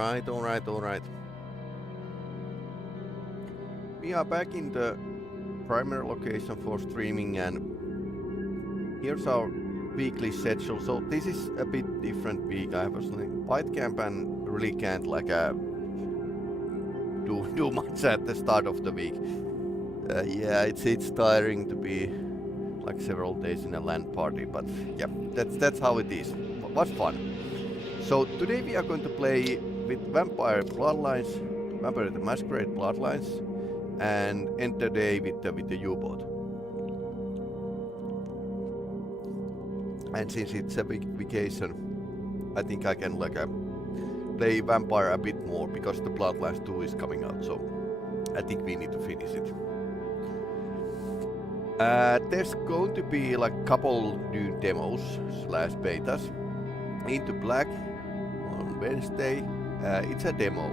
Alright. We are back in the primary location for streaming, and here's our weekly schedule. So this is a bit different week. I was like White Camp and really can't like do much at the start of the week. Yeah, it's tiring to be like several days in a LAN party, but yeah, that's how it is. What's fun? So today we are going to play with Vampire Bloodlines, Vampire the Masquerade Bloodlines, and end the day with the U-boat. And since it's a big vacation, I think I can like play Vampire a bit more because the Bloodlines 2 is coming out, so I think we need to finish it. There's going to be like a couple new demos slash betas. Into Black on Wednesday. It's a demo.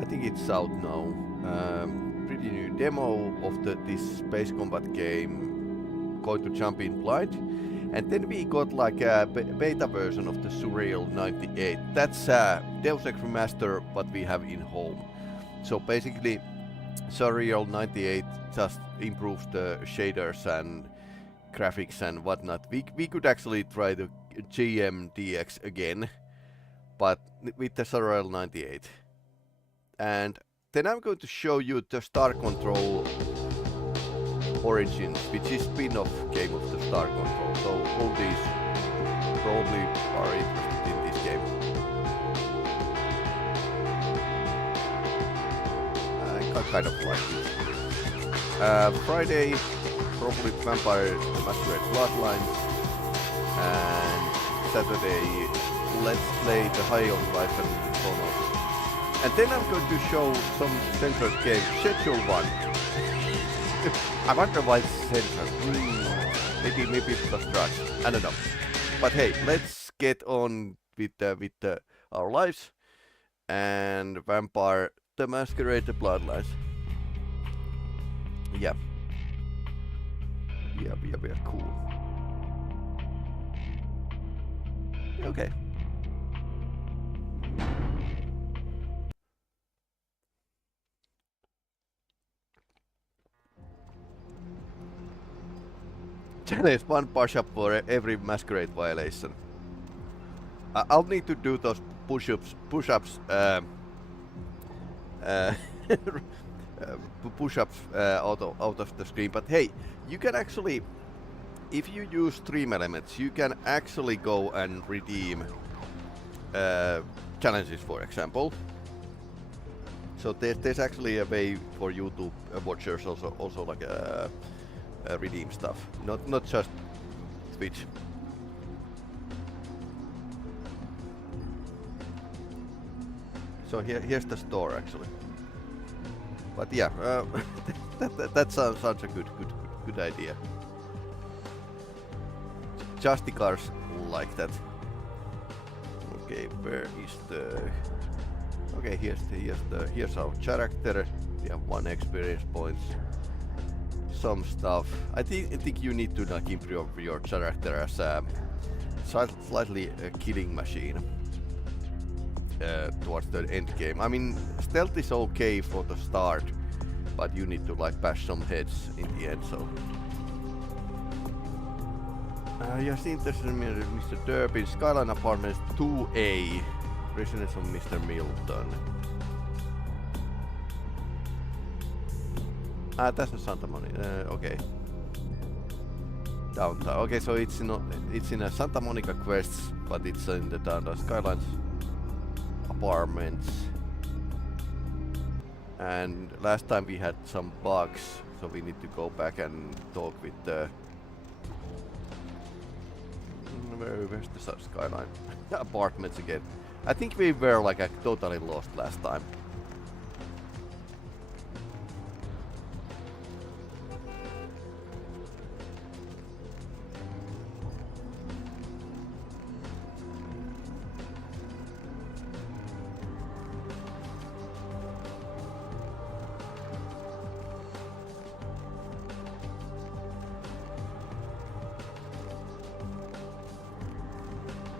I think it's out now. Pretty new demo of this space combat game. Going to jump in blind. And then we got like a beta version of the Surreal 98. That's Deus Ex Remaster, what we have in home. So basically, Surreal 98 just improves the shaders and graphics and whatnot. We could actually try the GMDX again, but with the Surreal 98. And then I'm going to show you the Star Control Origins, which is spin-off game of the Star Control. So all these probably are interested in this game. I kind of like it. Friday, probably Vampire the Masquerade Bloodlines, and Saturday, let's play the High on Life and Chronos. And then I'm going to show some censored games. Schedule 1. I wonder why it's censored. Maybe it was drugs. I don't know. But hey, let's get on with our lives and Vampire the Masquerade Bloodlines. Yeah. Yeah, cool. Okay. Challenge 1 push-up for every Masquerade violation. I'll need to do those push-ups out of the screen, but hey, you can actually, if you use stream elements, you can actually go and redeem challenges, for example. So there's actually a way for YouTube watchers also like redeem stuff, not just Twitch. So here's the store actually. But yeah, that sounds a good idea. Just the cars like that. Okay, where is the? Okay, here's our character. We have 1 experience points. Some stuff. I think you need to like improve your character as a slightly killing machine towards the end game. I mean, stealth is okay for the start, but you need to like bash some heads in the end. So. You're interested in Mr. Durbin, Skyline Apartments 2A, residence of Mr. Milton. That's in Santa Monica. Okay. Downtown. Okay, so it's in a Santa Monica Quests, but it's in the downtown Skylines Apartments. And last time we had some bugs, so we need to go back and talk with the. Where's the Skyline Apartments again? I think we were like totally lost last time.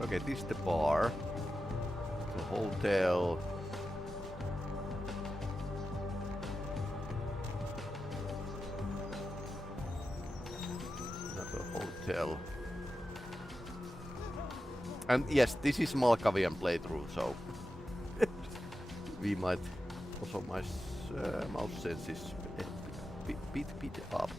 Okay, this is the bar. hotel. Another hotel. And yes, this is Malkavian playthrough, so we might also my mouse senses bit up.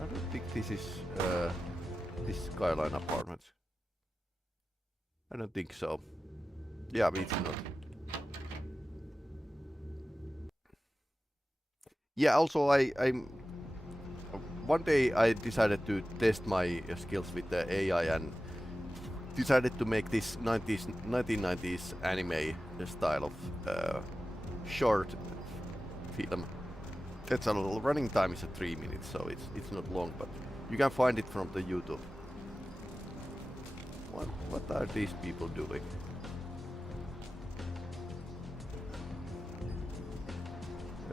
I don't think this is this Skyline Apartments. I don't think so. Yeah, it's not. Yeah, also I'm one day I decided to test my skills with the AI and decided to make this 1990s anime style of short film. It's a little running time is 3 minutes, so it's not long, but you can find it from the YouTube. What are these people doing?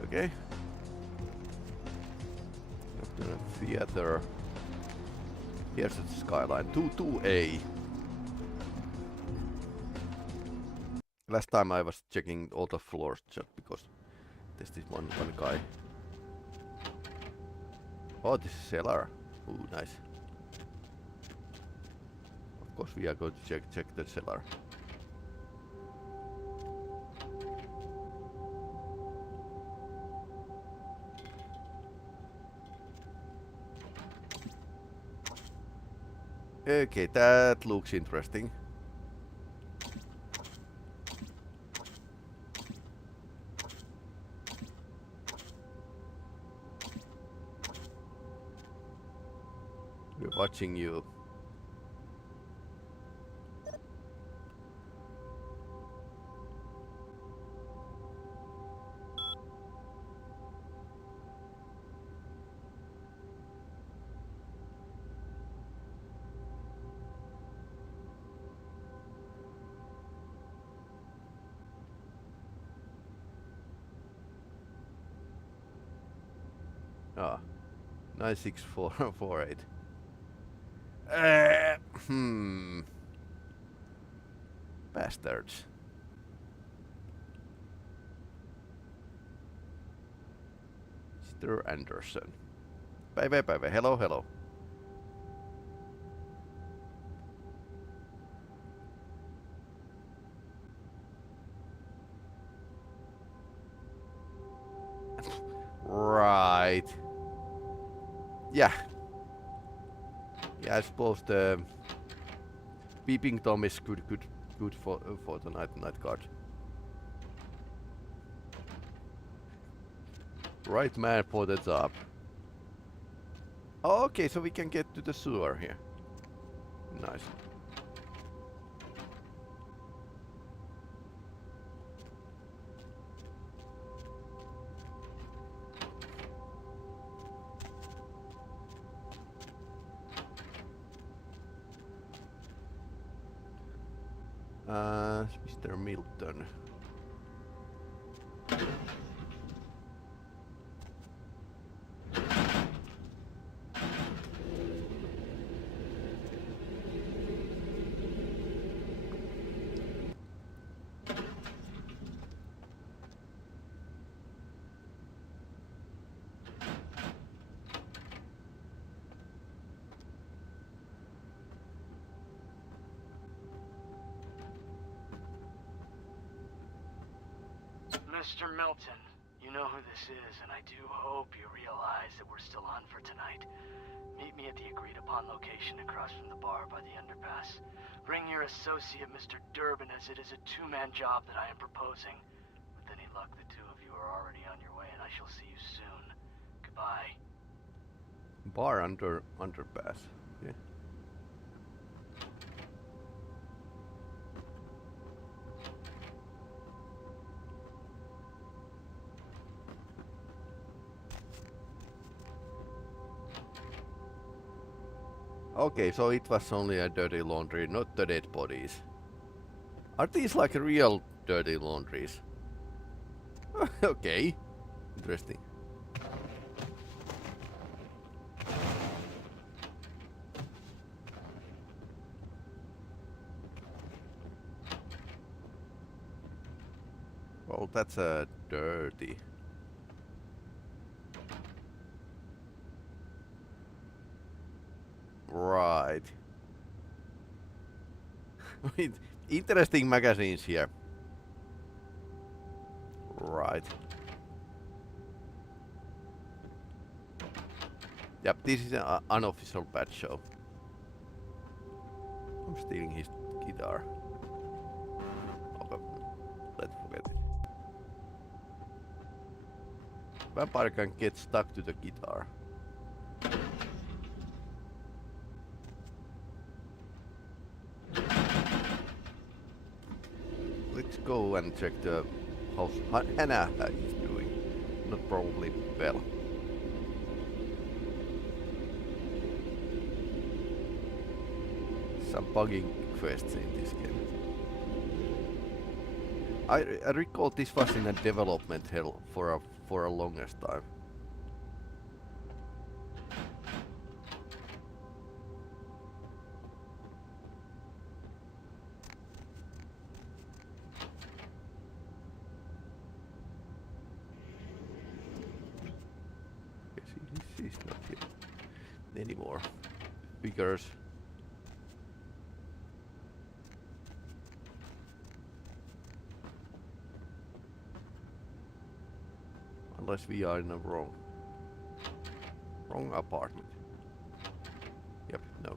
Okay. Theater. Here's the skyline. 2A. Last time I was checking all the floors just because there's this one guy. Oh, this is cellar. Ooh, nice. Of course we are going to check the cellar. Okay, that looks interesting. We're watching you. Ah, 96448. Bastards. Mr. Anderson. Päivä. Hello. Right. Yeah. Yeah, I suppose the peeping tom is good for the night guard. Right man for the job. Oh, okay, so we can get to the sewer here. Nice. Mr. Milton. Mr. Milton, you know who this is, and I do hope you realize that we're still on for tonight. Meet me at the agreed-upon location across from the bar by the underpass. Bring your associate, Mr. Durbin, as it is a two-man job that I am proposing. With any luck, the two of you are already on your way, and I shall see you soon. Goodbye. Bar underpass. Yeah. Okay, so it was only a dirty laundry, not the dead bodies. Are these like real dirty laundries? Okay, interesting. Well, that's dirty. Right. Interesting magazines here. Right. Yep, this is an unofficial patch show. I'm stealing his guitar. Okay, let's forget it. Vampire can get stuck to the guitar. Let's go and check the house Hannah is doing. Not probably well. Some bugging quests in this game. I recall this was in a development hell for a longest time. He's not here anymore. Figures. Unless we are in a wrong apartment. Yep, no.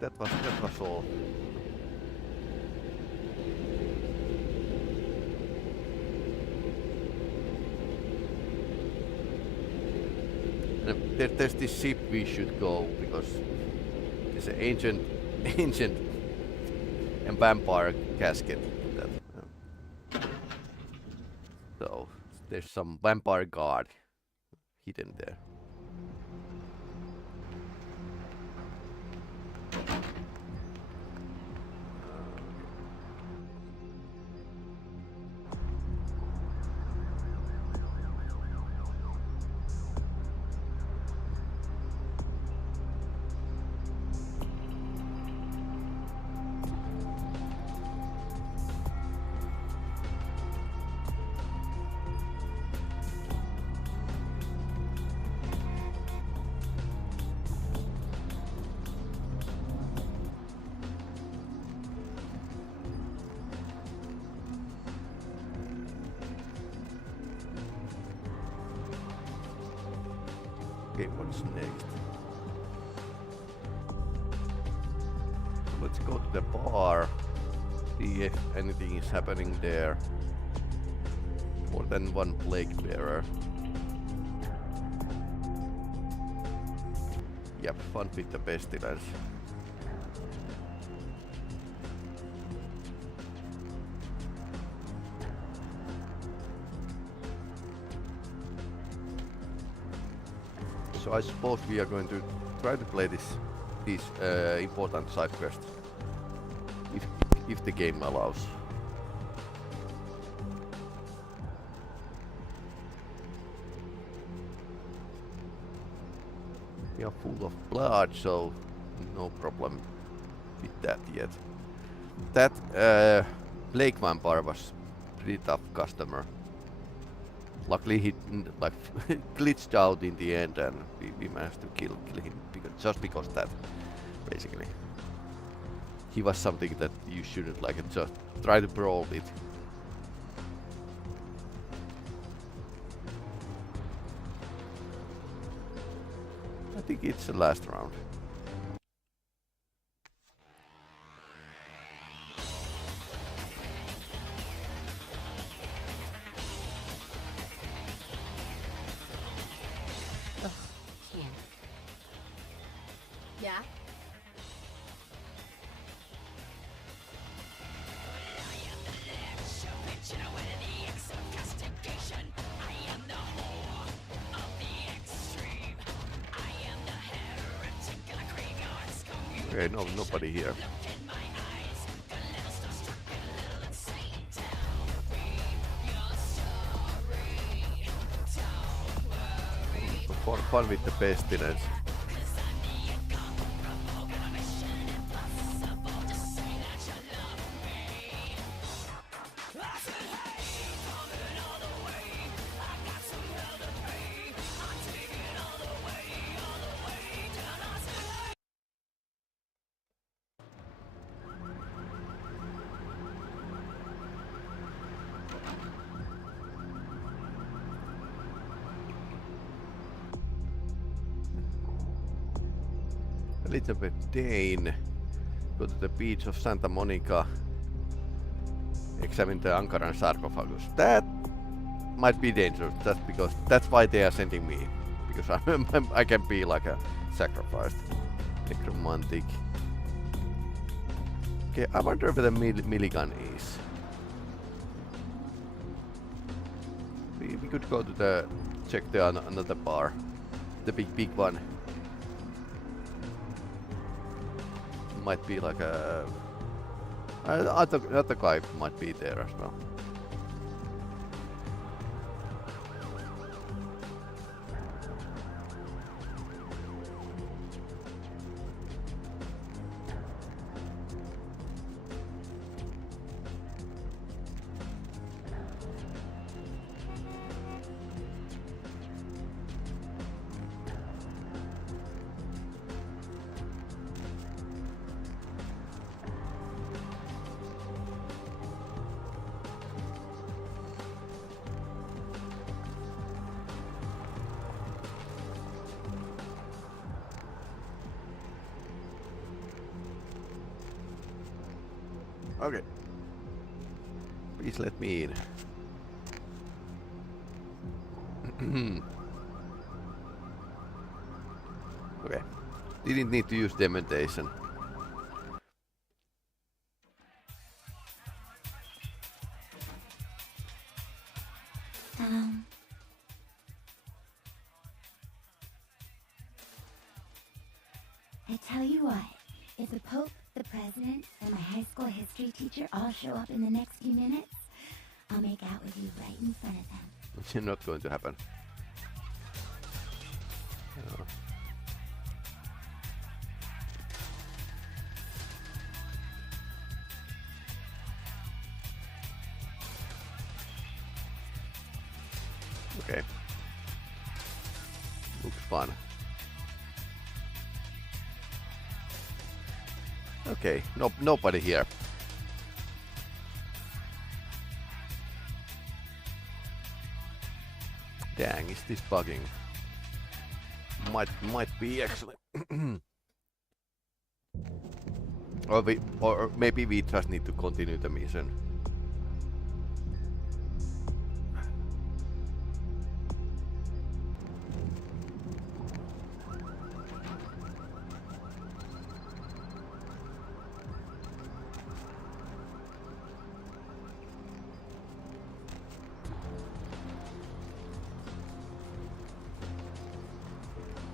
That was all. There's this ship we should go because there's an ancient and vampire casket. That, so there's some vampire guard hidden there. Okay, what's next? Let's go to the bar, see if anything is happening there. More than one plague bearer. Yep, fun with the pestilence. So I suppose we are going to try to play these important side quests, if the game allows. We are full of blood, so no problem with that yet. That plague vampire was pretty tough customer. Luckily he glitched out in the end and we managed to kill him just because that, basically. He was something that you shouldn't just try to brawl with. I think it's the last round. Okay, no, nobody here. Fun with the pestilence. Elizabeth Dane, go to the beach of Santa Monica, examine the Ankaran sarcophagus. That might be dangerous, that's why they are sending me, because I can be like a sacrificed necromantic. Okay, I wonder where the Milligan is. We could go to the check the another bar, the big one. Might be like a other guy might be there as well. Okay. Please let me in. Okay. Didn't need to use dementation. I tell you what, if the Pope, the President, and my high school history teacher all show up in the next few minutes, I'll make out with you right in front of them. It's not going to happen. Okay. Looks fun. Okay, nobody here. Dang, is this bugging? Might be actually. or maybe we just need to continue the mission.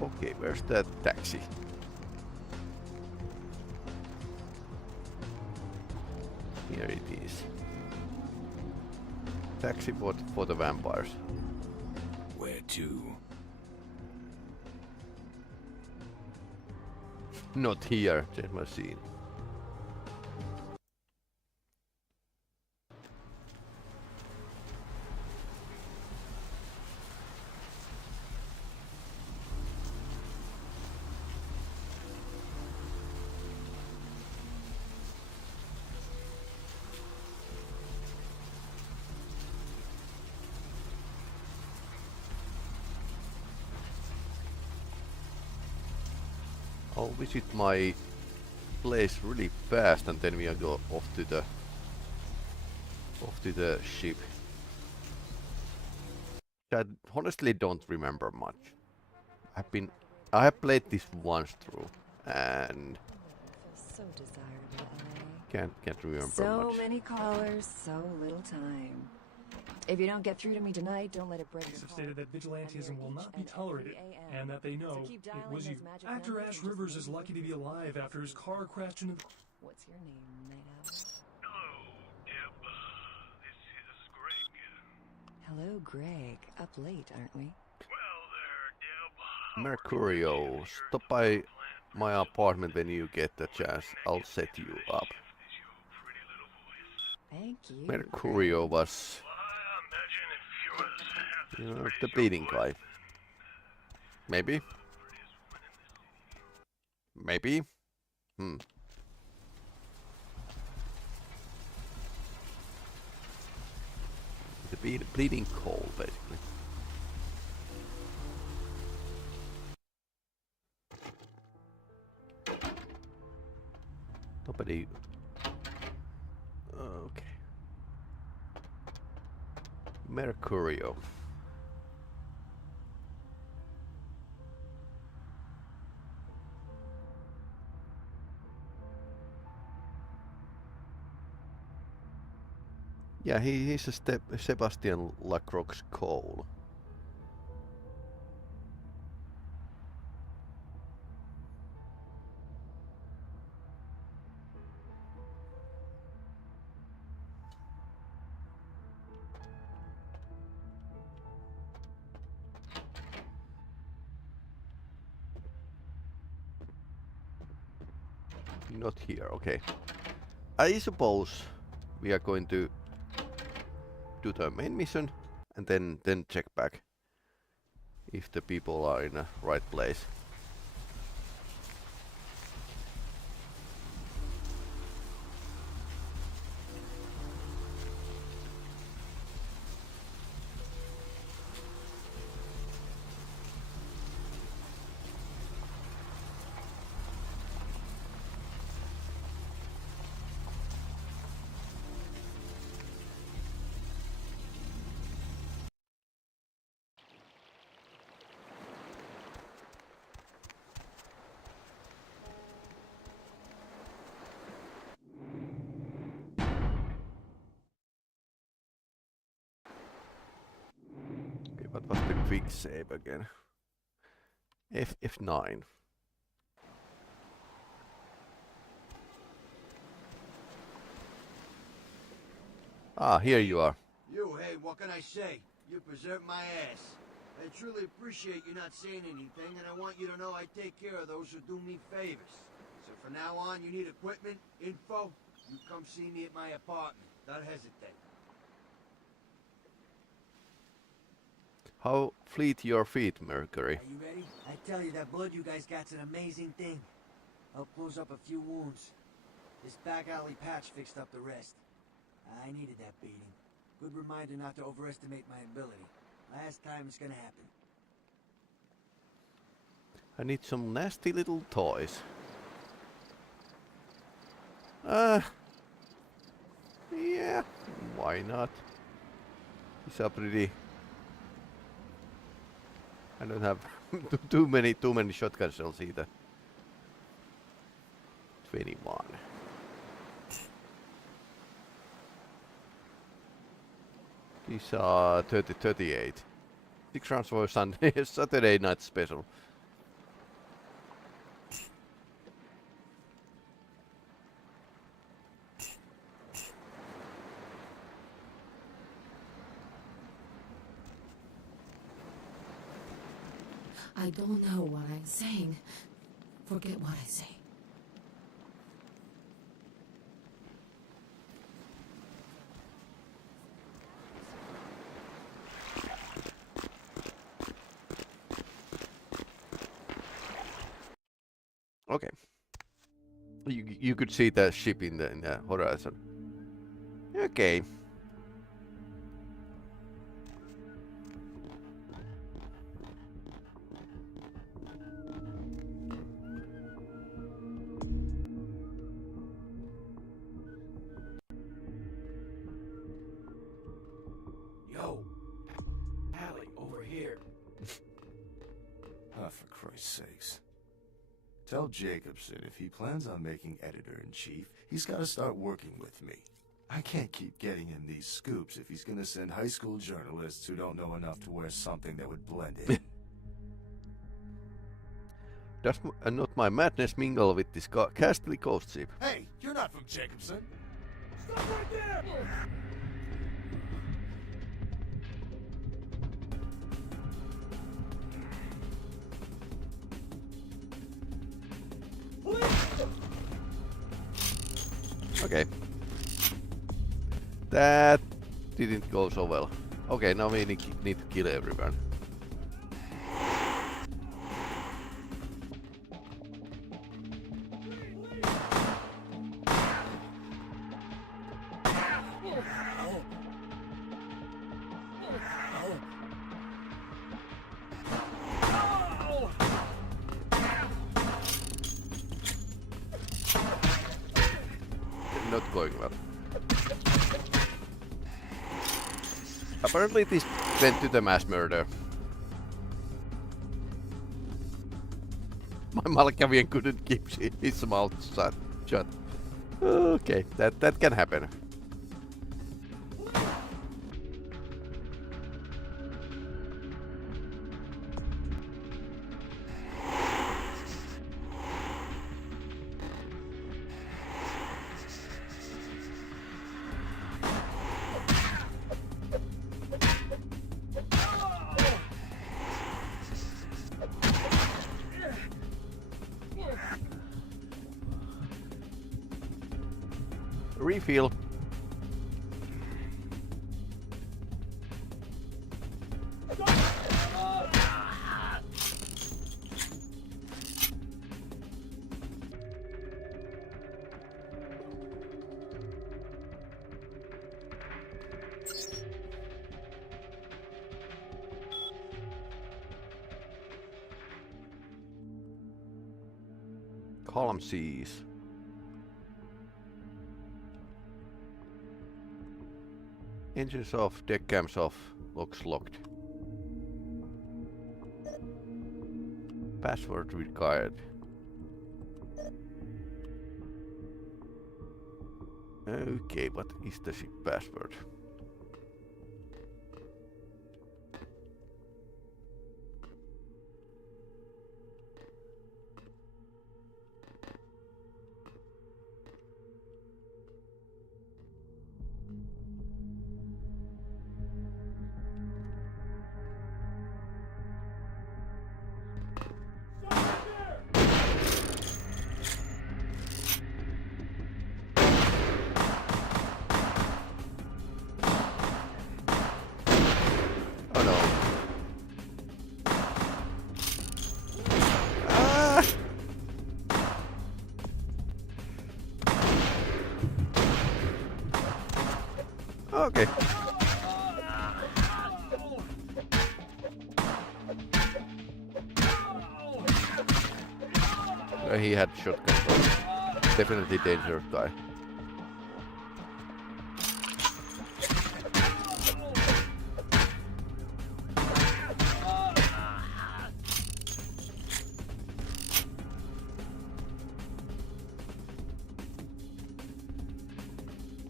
Okay, where's that taxi? Here it is. Taxi for the vampires. Where to? Not here, change my scene. I'll visit my place really fast and then we'll go off to the ship. I honestly don't remember much. I have played this once through and So desirable, can't remember so much. many callers, so little time. If you don't get through to me tonight, don't let it break Police your have heart. stated that vigilantism will not be And tolerated, 3 a.m. and that they know So keep it dialing was you. those magic Actor numbers Ash and just Rivers is maybe lucky to look be for alive the after his car crashed into the... What's your name, Night Owl? Hello, Deb. This is Greg. Hello, Greg. Up late, aren't we? Well there, Deb. Mercurio, stop by my apartment when you get the chance. I'll set you up. Is your pretty little voice. Thank you. Mercurio was, Well, I imagine if you was half as you know, pretty the as your bleeding voice, guy. Maybe? the prettiest woman in the city. Maybe? The bleeding coal, basically. Nobody... Okay. Mercurio. Yeah, he's a Sebastian Lacroix Cole. Not here, okay. I suppose we are going to do the main mission and then check back if the people are in the right place. Okay, what was the quick save again? F9. Ah, here you are. You, hey, what can I say? You preserved my ass. I truly appreciate you not saying anything, and I want you to know I take care of those who do me favors. So from now on, you need equipment, info, you come see me at my apartment. Don't hesitate. How fleet your feet, Mercury? Are you ready? I tell you, that blood you guys got's an amazing thing. Help close up a few wounds. This back alley patch fixed up the rest. I needed that beating. Good reminder not to overestimate my ability. Last time it's gonna happen. I need some nasty little toys. Yeah, why not? These are pretty... I don't have too many shotgun shells either. 21. These are 38. 6 rounds for Sunday, Saturday night special. I don't know what I'm saying. Forget what I say. Okay. You could see the ship in the horizon. Okay. Yo, Allie, over here. Oh, for Christ's sakes. Tell Jacobson if he plans on making editor-in-chief, he's got to start working with me. I can't keep getting him these scoops if he's gonna send high school journalists who don't know enough to wear something that would blend in. Does not my madness mingle with this ghastly ghost ship? Hey, you're not from Jacobson. Stop right there! Okay. That didn't go so well. Okay, now we need to kill everyone. Not going well. Apparently this went to the mass murder. My Malkavian couldn't keep his mouth shut. Okay, that can happen. Refill. Column C's. Engines off, deck cams off, locks locked. Password required. Okay, what is the ship password? Okay. He had shotgun, so definitely dangerous guy.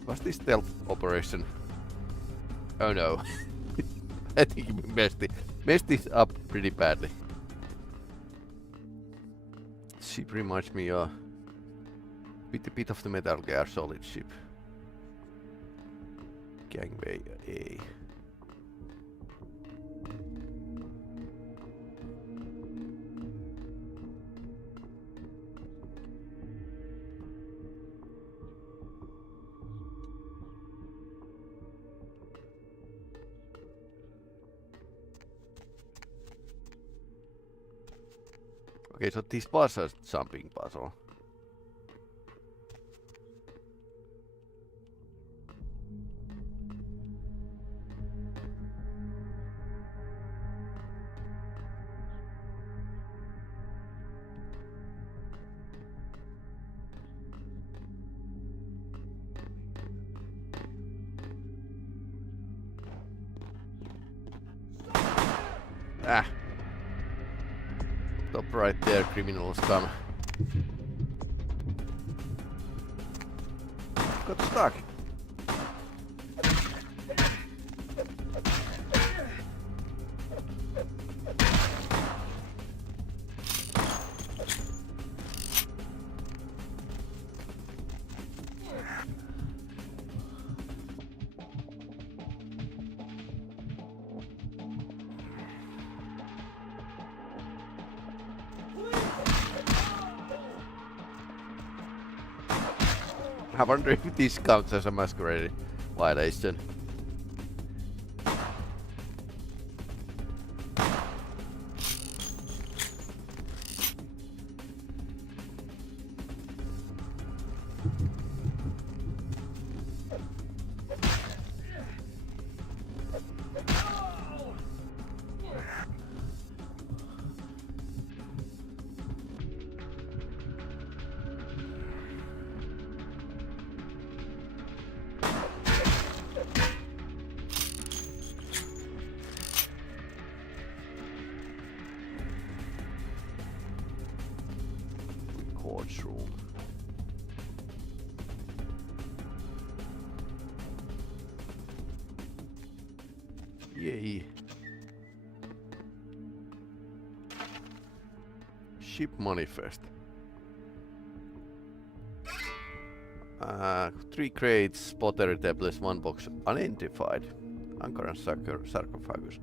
Was this stealth operation? Oh no. I think we messed this up pretty badly. Ship reminds me with a bit of the Metal Gear Solid ship. Gangway A. Okay, so this was a jumping puzzle. Ah. Stop right there, criminals come. Got stuck. I wonder if this counts as a masquerade violation. Courtroom. Yay. Ship manifest. 3 crates, pottery tablets, 1 box unidentified. Anchor and sarcophagus.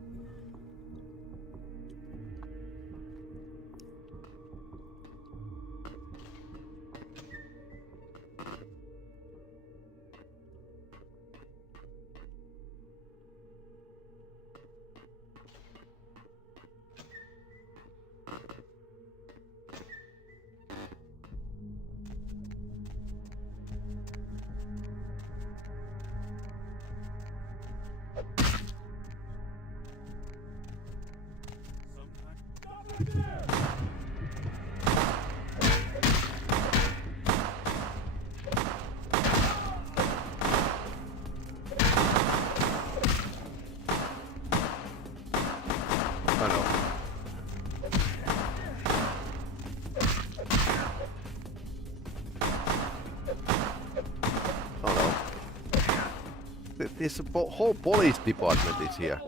This whole police department is here.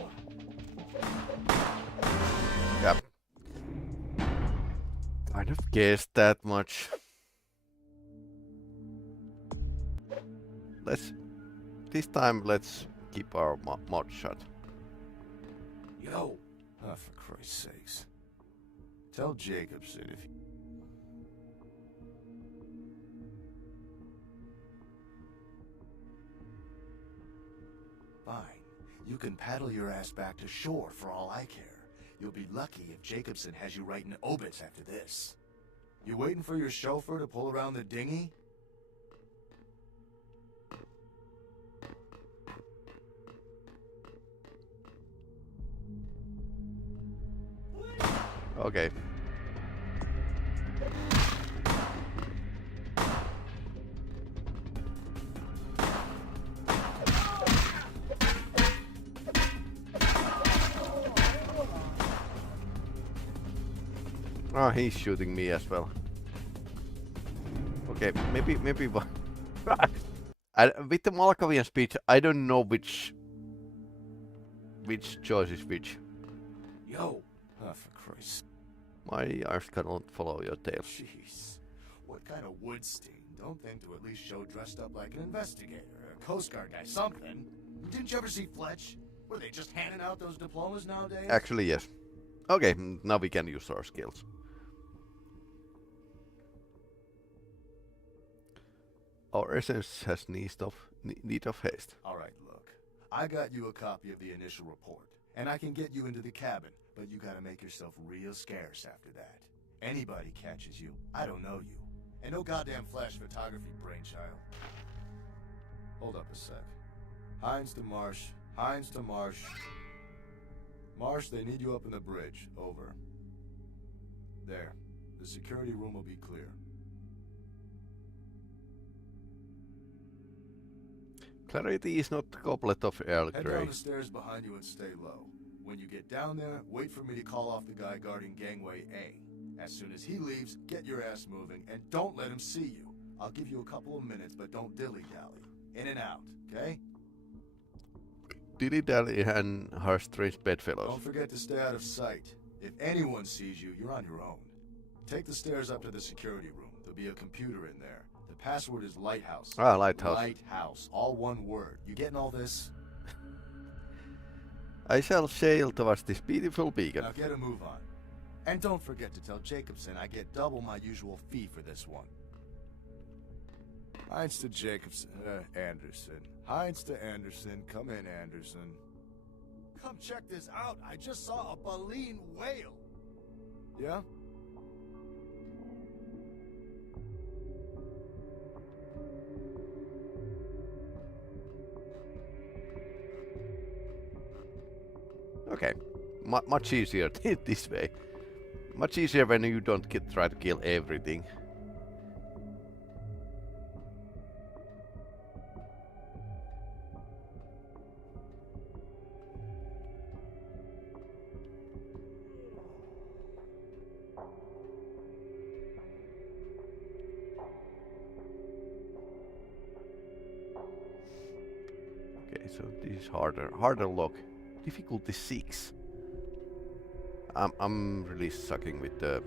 Yep. Kind of guessed that much. This time let's keep our mouth shut. Yo! Oh, for Christ's sakes. Tell Jacobson if... Fine. You can paddle your ass back to shore for all I care. You'll be lucky if Jacobson has you writing obits after this. You waiting for your chauffeur to pull around the dinghy? Okay. Ah, he's shooting me as well. Okay, maybe one. With the Malkavian speech, I don't know which choice is which. Yo! Oh, for Christ. My eyes cannot follow your tail. Jeez. What kind of Woodstein? Don't think to at least show dressed up like an investigator, a Coast Guard guy, something. Didn't you ever see Fletch? Were they just handing out those diplomas nowadays? Actually, yes. Okay, now we can use our skills. Our essence has need of haste. Alright, look. I got you a copy of the initial report, and I can get you into the cabin, but you gotta make yourself real scarce after that. Anybody catches you, I don't know you. And no goddamn flash photography brainchild. Hold up a sec. Hines to Marsh. Hines to Marsh. Marsh, they need you up in the bridge. Over. There. The security room will be clear. Clarity is not the goblet of Earl Head Grey. down the stairs behind you and stay low. When you get down there, wait for me to call off the guy guarding gangway A. As soon as he leaves, get your ass moving, and don't let him see you. I'll give you a couple of minutes, but don't dilly-dally. In and out, okay? Dilly-dally and her strange bedfellows. Don't forget to stay out of sight. If anyone sees you, you're on your own. Take the stairs up to the security room. There'll be a computer in there. The password is Lighthouse. Ah, Lighthouse. Lighthouse. All one word. You getting all this? I shall sail towards this beautiful beacon. Now get a move on. And don't forget to tell Jacobson I get double my usual fee for this one. Heinz to Jacobson. Anderson. Heinz to Anderson. Come in, Anderson. Come check this out. I just saw a baleen whale. Yeah? Okay. Much easier this way. Much easier when you don't try to kill everything. Okay, so this is harder lock. Difficulty 6. I'm really sucking with the...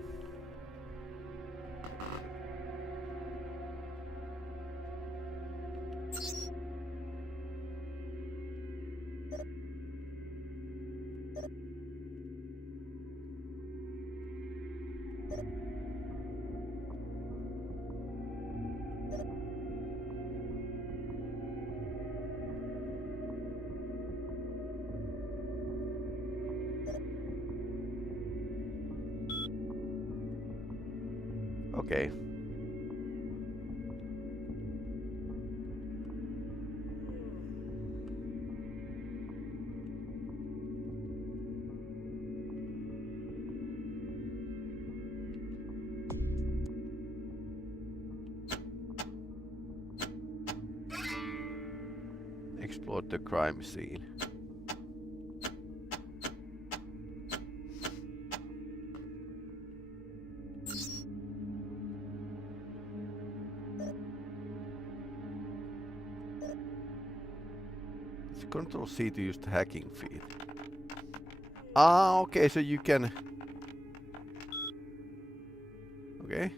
Okay. Explore the crime scene. Control C to use the hacking feed. Ah, okay, so you can... Okay.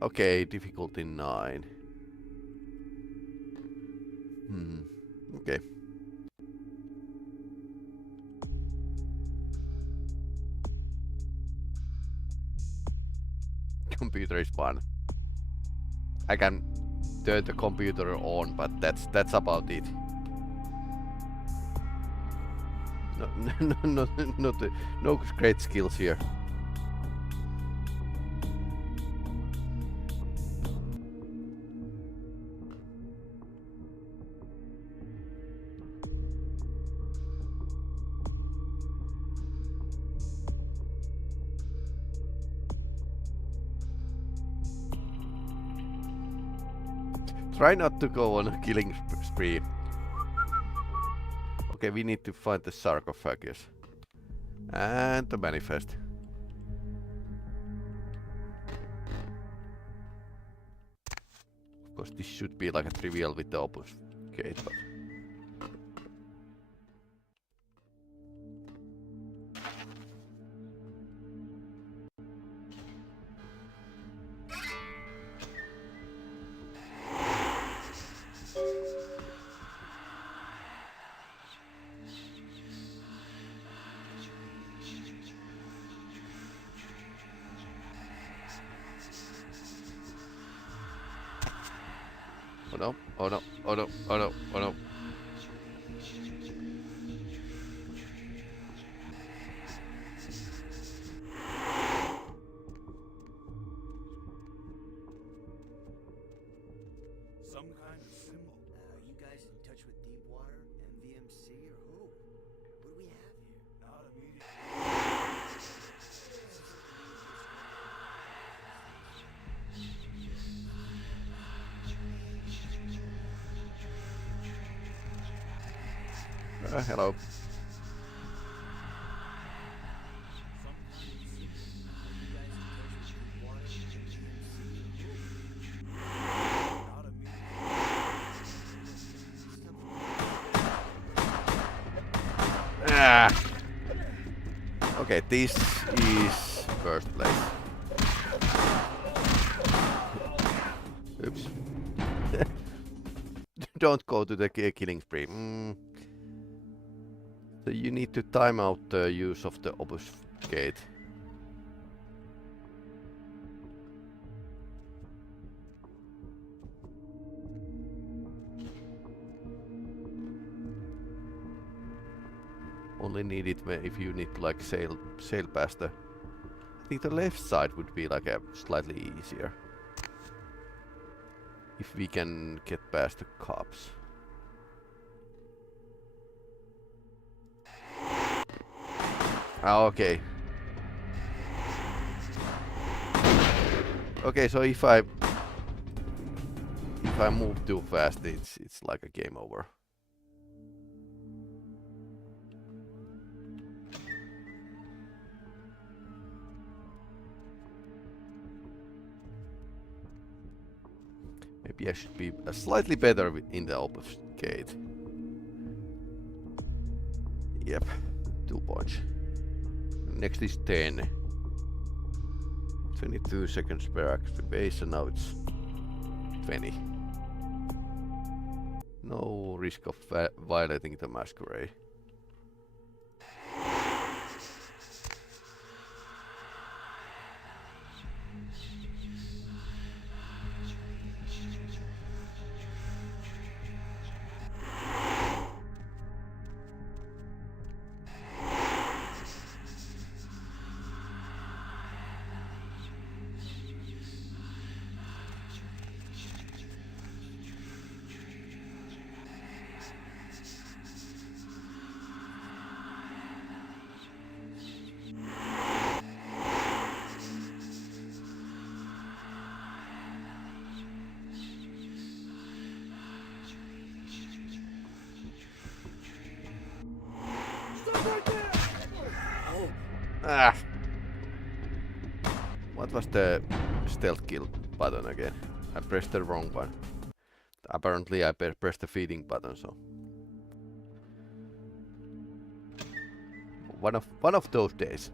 Okay, difficulty 9. Okay. Computer is fun. I can turn the computer on, but that's about it. No great skills here. Try not to go on a killing spree. Okay, we need to find the sarcophagus. And the manifest. Of course, this should be like a trivial with the opus gate, but... Oh no, oh no, oh no, oh no, oh no. Some kind of symbol. Are you guys in touch with Deepwater, MVMC, or who? What do we have here? Not immediately. Hello. Ah. Okay, this is first place. Oops. Don't go to the killing spree. So you need to time out the use of the obfuscate. Only need it if you need to like sail past the. I think the left side would be like a slightly easier. If we can get past the cops. Ah, okay. Okay, so if I move too fast, it's like a game over. Maybe I should be slightly better in the obfuscate. Yep, 2 points. Next is 10. 22 seconds per activation, now it's 20. No risk of violating the Masquerade. Ah! What was the stealth kill button again? I pressed the wrong one. Apparently I pressed the feeding button, so... One of those days.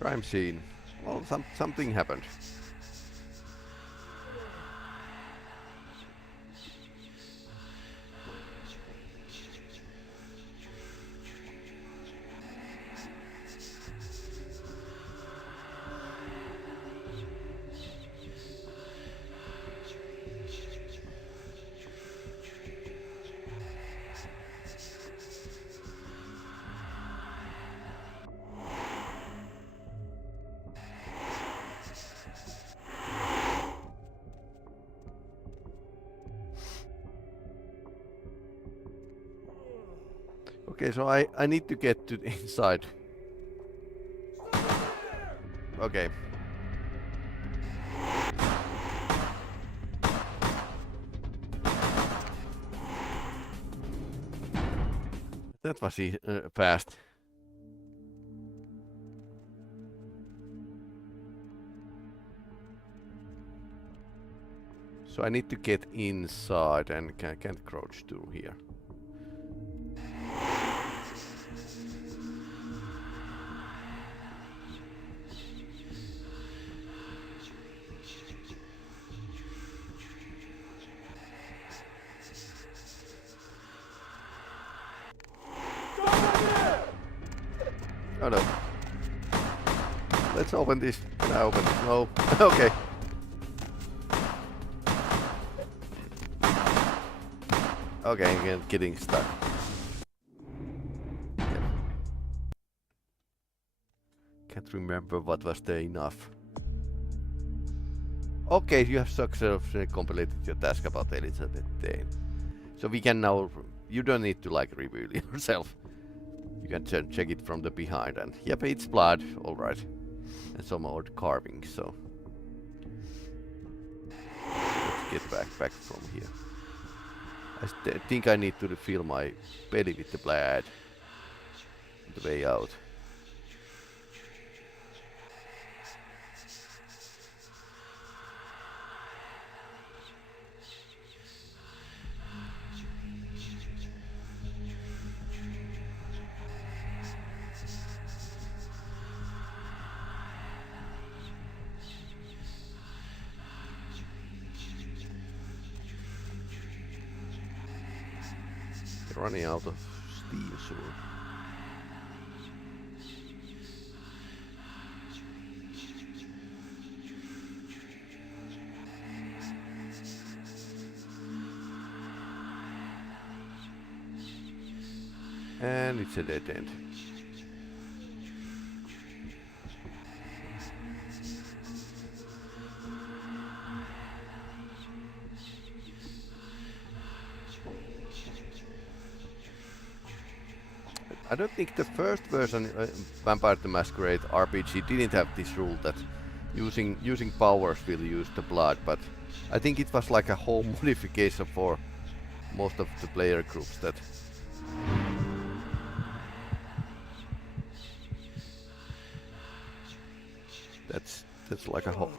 Crime scene. Well, something happened. Okay, so I need to get to the inside. Okay. That was fast. So I need to get inside and can't crouch through here. Oh no. Let's open this. Can I open it? No. Okay. Okay, again, getting stuck. Yeah. Can't remember what was the enough. Okay, you have successfully completed your task about Elizabeth Dane. So we can now... You don't need to like reveal yourself. You can check it from the behind and... Yep, it's blood, alright. And some odd carvings, so... Let's get back from here. I think I need to refill my belly with the blood on the way out. Running out of steam soon. And it's a dead end. I don't think the first version Vampire the Masquerade RPG didn't have this rule that using powers will use the blood, but I think it was like a whole modification for most of the player groups that that's like a whole...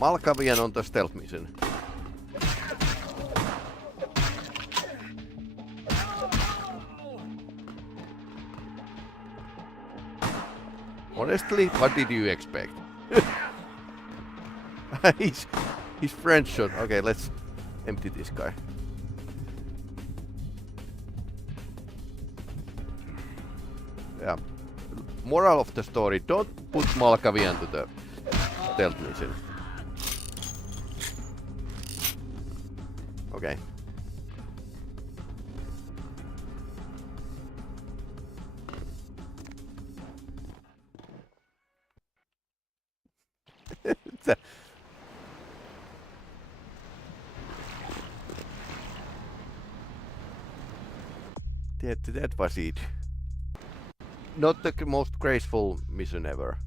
Malkavian on the stealth mission. Honestly, what did you expect? He's French shot. Okay, let's empty this guy. Yeah. Moral of the story, don't put Malkavian to the stealth mission. Okay. That was it. Not the most graceful mission ever.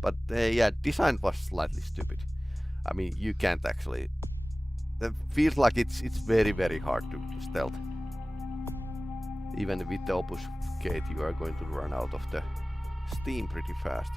But yeah, design was slightly stupid. I mean, you can't actually... It feels like it's very, very hard to stealth. Even with the obfuscate, you are going to run out of the steam pretty fast.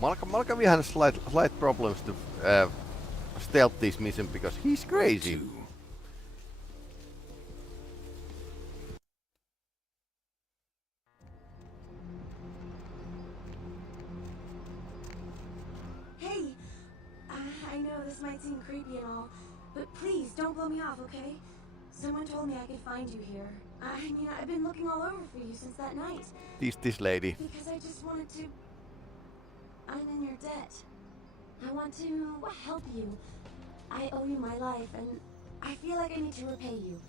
Malcolm has slight problems to stealth this mission because he's crazy. Hey, I know this might seem creepy and all, but please don't blow me off, okay? Someone told me I could find you here. I mean, I've been looking all over for you since that night. This lady. Because I just wanted to... I'm in your debt. I want to help you. I owe you my life, and I feel like I need to repay you.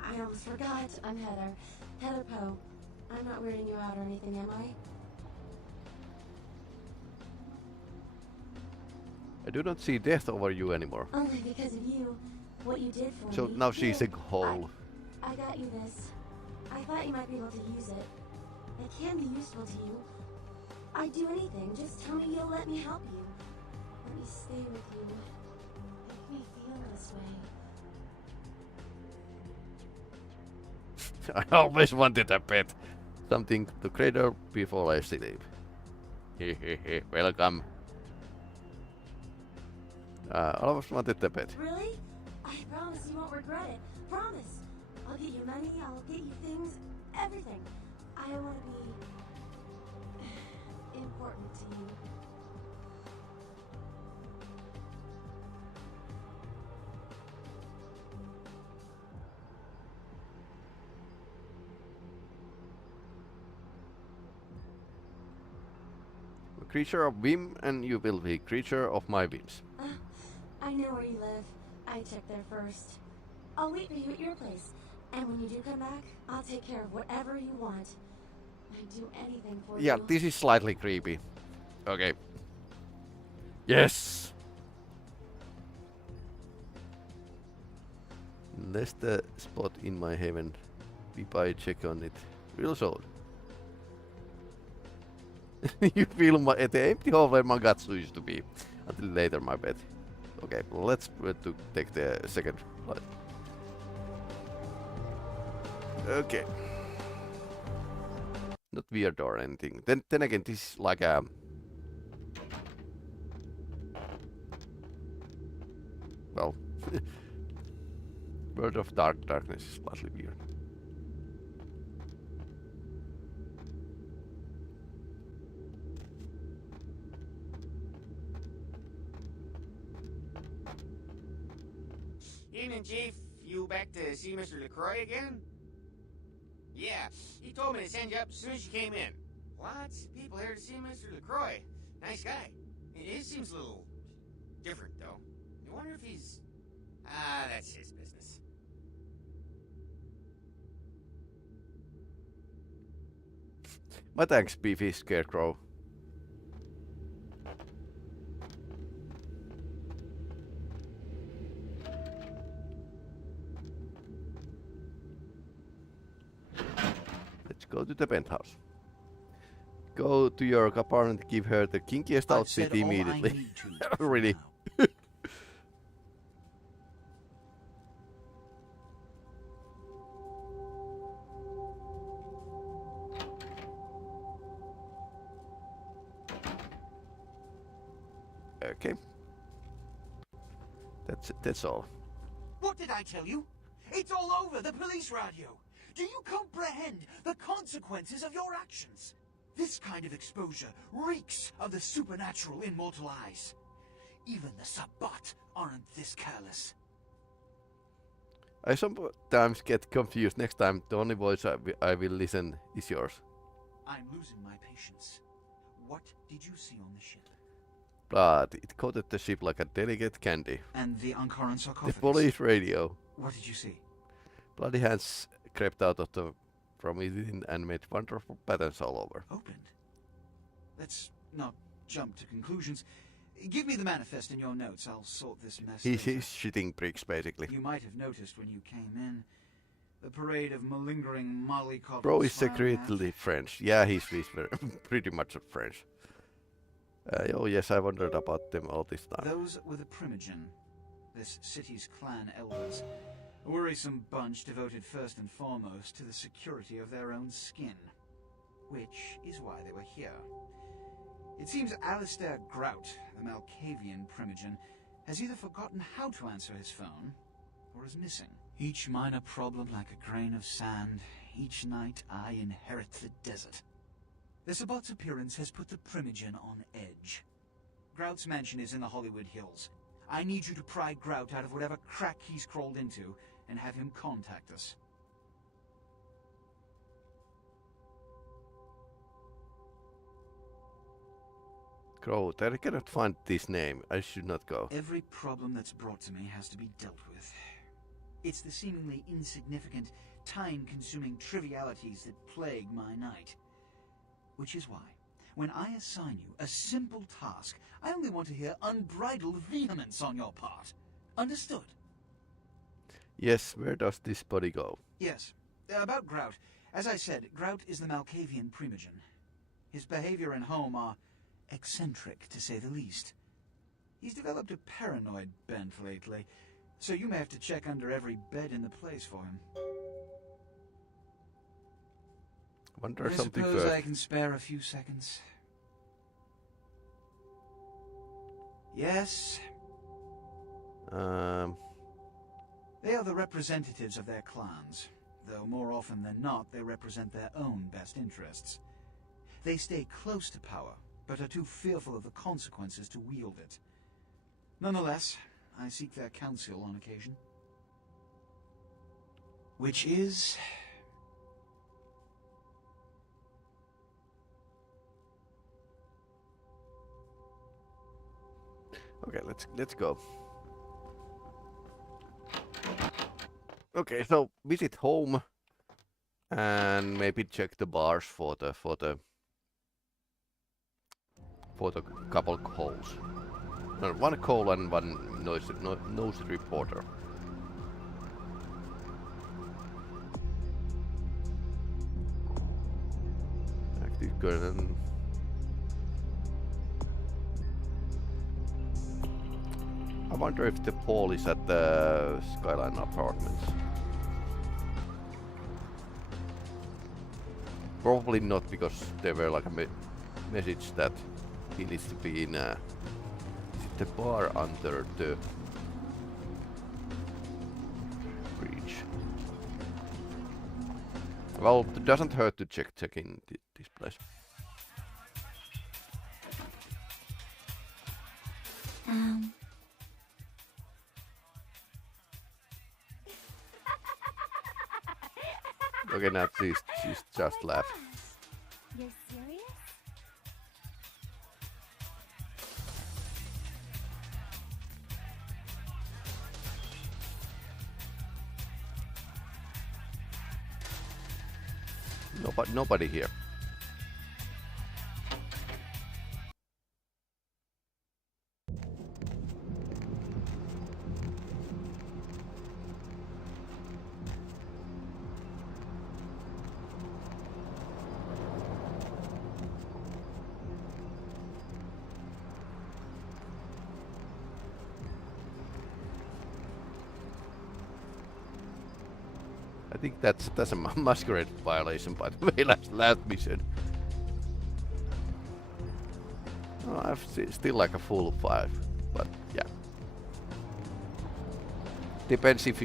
I almost forgot. I'm Heather. Heather Poe. I'm not weirding you out or anything, am I? I do not see death over you anymore. Only because of you. What you did for me. So now she's a Here, hole. I got you this. I thought you might be able to use it. It can be useful to you. I'd do anything. Just tell me you'll let me help you. Let me stay with you. Make me feel this way. I always wanted a pet. Something to cradle before I sleep. Hehehe, welcome. I always wanted a pet. Really? I promise you won't regret it. Promise. I'll get you money, I'll get you things, everything. I want to be important to you. A creature of whim, and you will be creature of my whims. I know where you live. I checked there first. I'll wait for you at your place. And when you do come back, I'll take care of whatever you want. I'd do anything for you. Yeah, this is slightly creepy. Okay. Yes! There's the spot in my heaven. If I check on it. Real soul. You feel the empty hole where Mangatsu used to be. Until later, my bet. Okay, let's to take the second flight. Okay. Not weird or anything. Then again, this is like a... Well... World of Darkness is slightly weird. Evening, Chief. You back to see Mr. LaCroix again? Yeah, he told me to send you up as soon as you came in. Lots of people here to see Mr. LaCroix. Nice guy. It seems a little different, though. I wonder if he's... that's his business. My thanks, Beefy Scarecrow. Let's go to the penthouse. Go to your apartment, give her the kinkiest outfit immediately. Really? Okay. That's all. What did I tell you? It's all over the police radio. Do you comprehend the consequences of your actions? This kind of exposure reeks of the supernatural in mortal eyes. Even the Sabbat aren't this careless. I sometimes get confused. Next time, the only voice I will listen is yours. I'm losing my patience. What did you see on the ship? Blood. It coated the ship like a delicate candy. And the Ankaran sarcophagus? The police radio. What did you see? Bloody hands crept out of from within and made wonderful patterns all over. Opened? Let's not jump to conclusions. Give me the manifest in your notes. I'll sort this mess He's later. shitting bricks, basically. You might have noticed when you came in. The parade of malingering mollycoddles. Bro is firing secretly at. French. Yeah, he's very, pretty much French. Oh yes, I wondered about them all this time. Those were the Primogen, this city's clan elders. A worrisome bunch devoted first and foremost to the security of their own skin. Which is why they were here. It seems Alistair Grout, the Malkavian primogen, has either forgotten how to answer his phone, or is missing. Each minor problem like a grain of sand. Each night I inherit the desert. The Sabbat's appearance has put the primogen on edge. Grout's mansion is in the Hollywood Hills. I need you to pry Grout out of whatever crack he's crawled into, and have him contact us. Grout, I cannot find this name. I should not go. Every problem that's brought to me has to be dealt with. It's the seemingly insignificant, time-consuming trivialities that plague my night. Which is why, when I assign you a simple task, I only want to hear unbridled vehemence on your part. Understood? Yes, where does this body go? Yes. About Grout. As I said, Grout is the Malkavian primogen. His behavior and home are eccentric, to say the least. He's developed a paranoid bent lately, so you may have to check under every bed in the place for him. Wonder I something suppose first. I can spare a few seconds. Yes? They are the representatives of their clans, though more often than not they represent their own best interests. They stay close to power, but are too fearful of the consequences to wield it. Nonetheless, I seek their counsel on occasion. Which is... Okay, let's go. Okay, so visit home and maybe check the bars for the couple calls. No, one call and one nosy reporter. Active gun. I wonder if the Paul is at the Skyline Apartments. Probably not, because there were like a message that he needs to be in is it the bar under the bridge. Well, it doesn't hurt to check in this place. Okay, now she's just left. You're serious? Nobody here. I think that's a masquerade violation, by the way, last mission. Oh, I've still like a full 5, but yeah. Depends if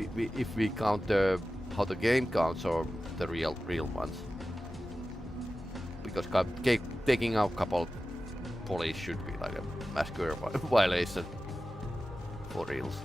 we count how the game counts or the real ones. Because taking out couple police should be like a masquerade violation for reals.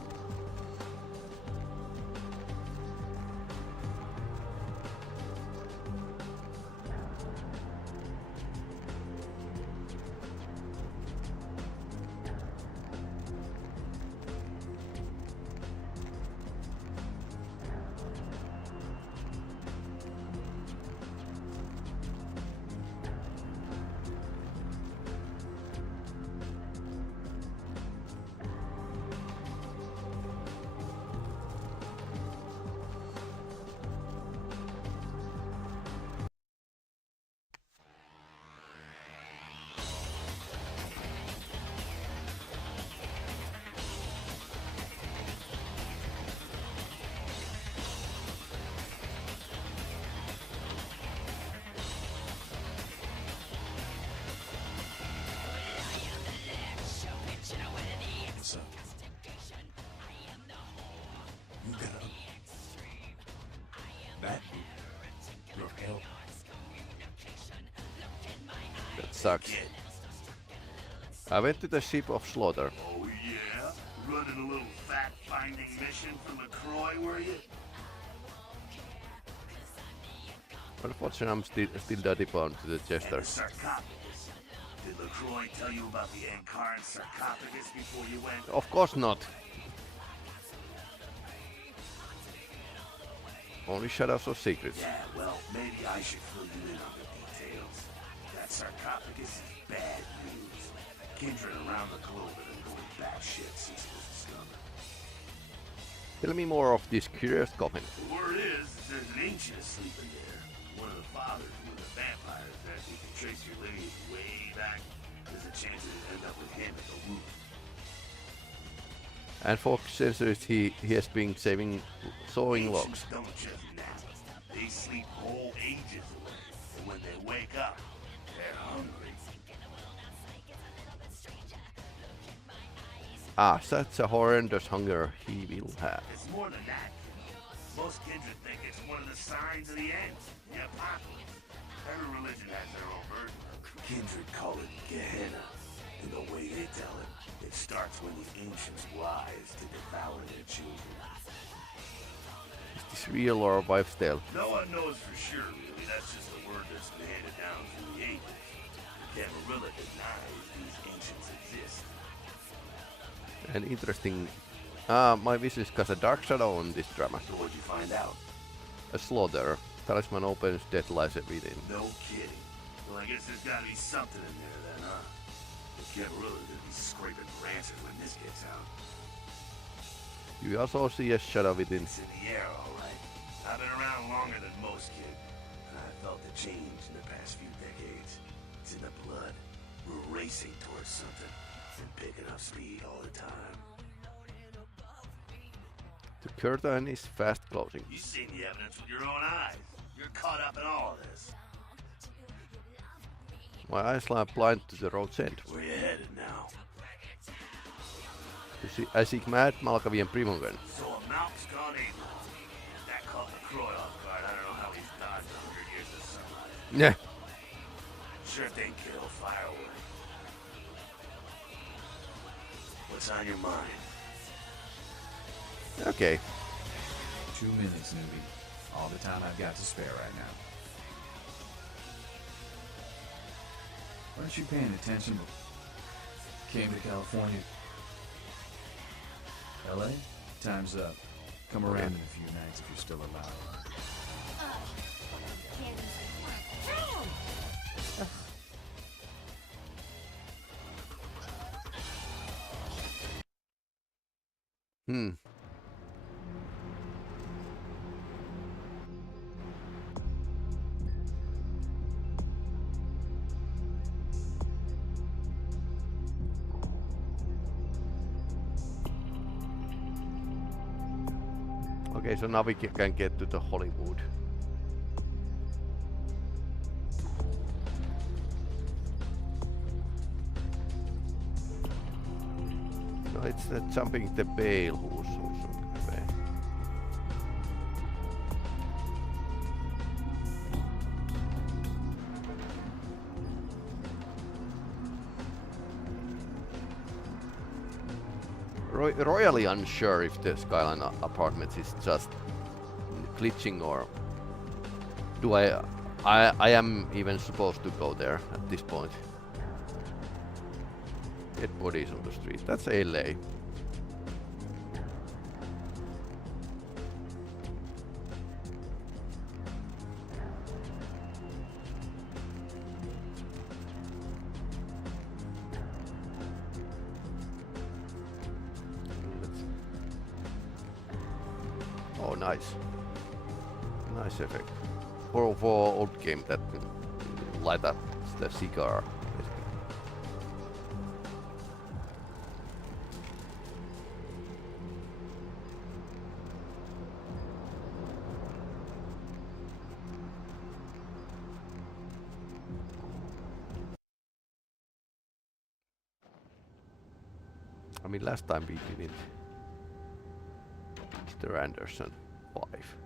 sucks. I went to the ship of slaughter. Oh yeah? Running a little fact-finding mission for LaCroix, were you? Unfortunately, I'm still dirty bound to the Chester. And the sarcophagus. Did LaCroix tell you about the Ankaran sarcophagus before you went? Of course not. Only shadows or secrets. Yeah, well, maybe I should fill you in on the details. That sarcophagus is bad news. Kindred around the globe have been going batshit since it was discovered. Tell me more of this curious coffin. The word is, there's an ancient asleep in there. One of the fathers who was a vampire that if you can trace your lineage way back, there's a chance it'll end up with him at the root. And for centuries he has been sawing logs. Don't just nap. They sleep whole ages away. And when they wake up, they're hungry. Ah, such a horrendous hunger he will have. It's more than that. Most kindred think it's one of the signs of the end, the apocalypse. Every religion has their own version. Kindred call it Gehenna. And the way they tell it, it starts when the ancients rise to devour their children. Is this real or a wife's tale? No one knows for sure, really. That's just a word that's been handed down through the ages. The Camarilla denies these ancients exist. And interesting. My vision cast a dark shadow on this drama. So what'd you find out? A slaughter. Talisman opens, death lies within. No kidding. Well, I guess there's gotta be something in there then, huh? The Camarilla gonna be scraping rancid when this gets out. You also see a shadow within. It's in the air, alright. I've been around longer than most, kid. And I felt the change in the past few decades. It's in the blood. We're racing towards something. And picking up speed all the time. The curtain is fast closing. You've seen the evidence with your own eyes. You're caught up in all of this. My eyes lie blind to the road's end. Where you headed now? I seek Mad Malkavian Primogen. So a Malk's gone ape. That caught LaCroix off guard. I don't know how he's dodged 100 years of sunlight. Yeah. Sure thing, kiddo. Fire away. What's on your mind? Okay. 2 minutes, newbie. All the time I've got to spare right now. Weren't you paying attention? Came to California. LA? Time's up. Come around in a few nights if you're still alive. Okay, so now we can get to the Hollywood. No, it's the jumping the bale who's okay. Royally unsure if the Skyline Apartments is just glitching or do I am even supposed to go there at this point. Dead bodies on the street. That's LA. Oh, nice. Nice effect. For old game that light up the cigar. I mean, last time we didn't. Mr. Anderson, 5.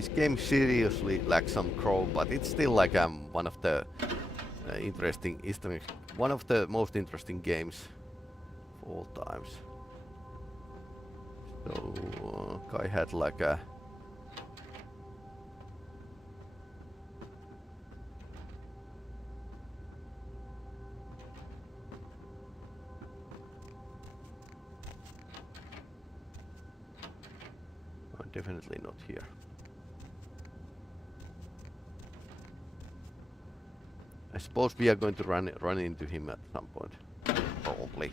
This game seriously lacks some crow, but it's still like one of the one of the most interesting games of all times. So guy had like a definitely not here. I suppose we are going to run into him at some point, probably,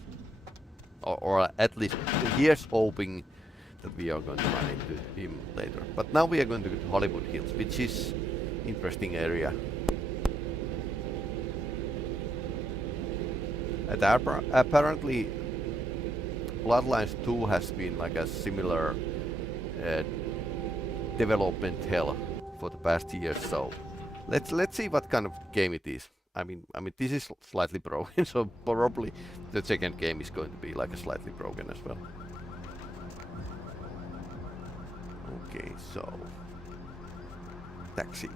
or at least here's hoping that we are going to run into him later. But now we are going to go to Hollywood Hills, which is interesting area. And apparently, Bloodlines 2 has been like a similar development hell for the past years. So let's see what kind of game it is. I mean this is slightly broken, so probably the second game is going to be like a slightly broken as well. Okay, so taxi.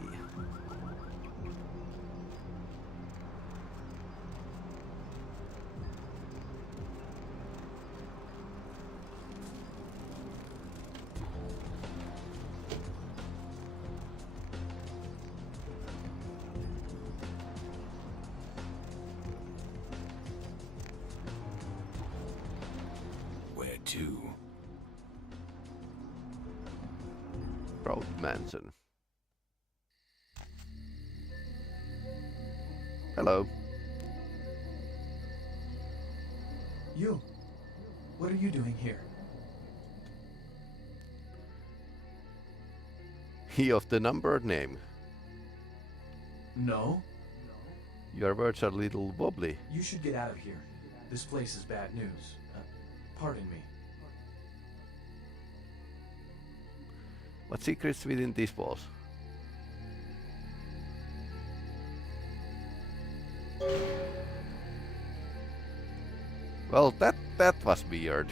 Manson. Hello. You. What are you doing here? He of the numbered name. No. Your words are a little wobbly. You should get out of here. This place is bad news. Pardon me. What secrets within these walls? Well, that was weird.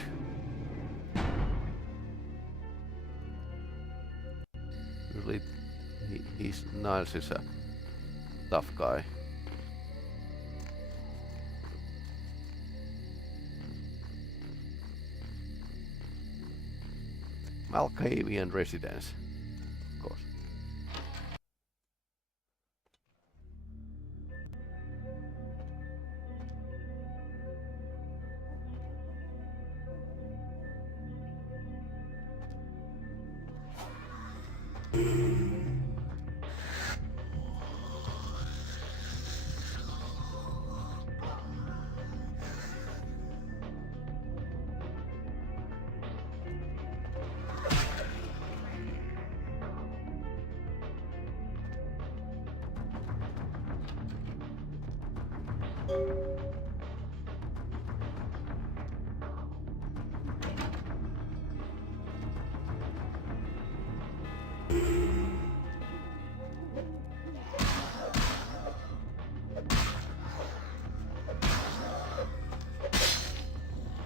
Usually, he's nice as a tough guy. Malkavian residence, of course.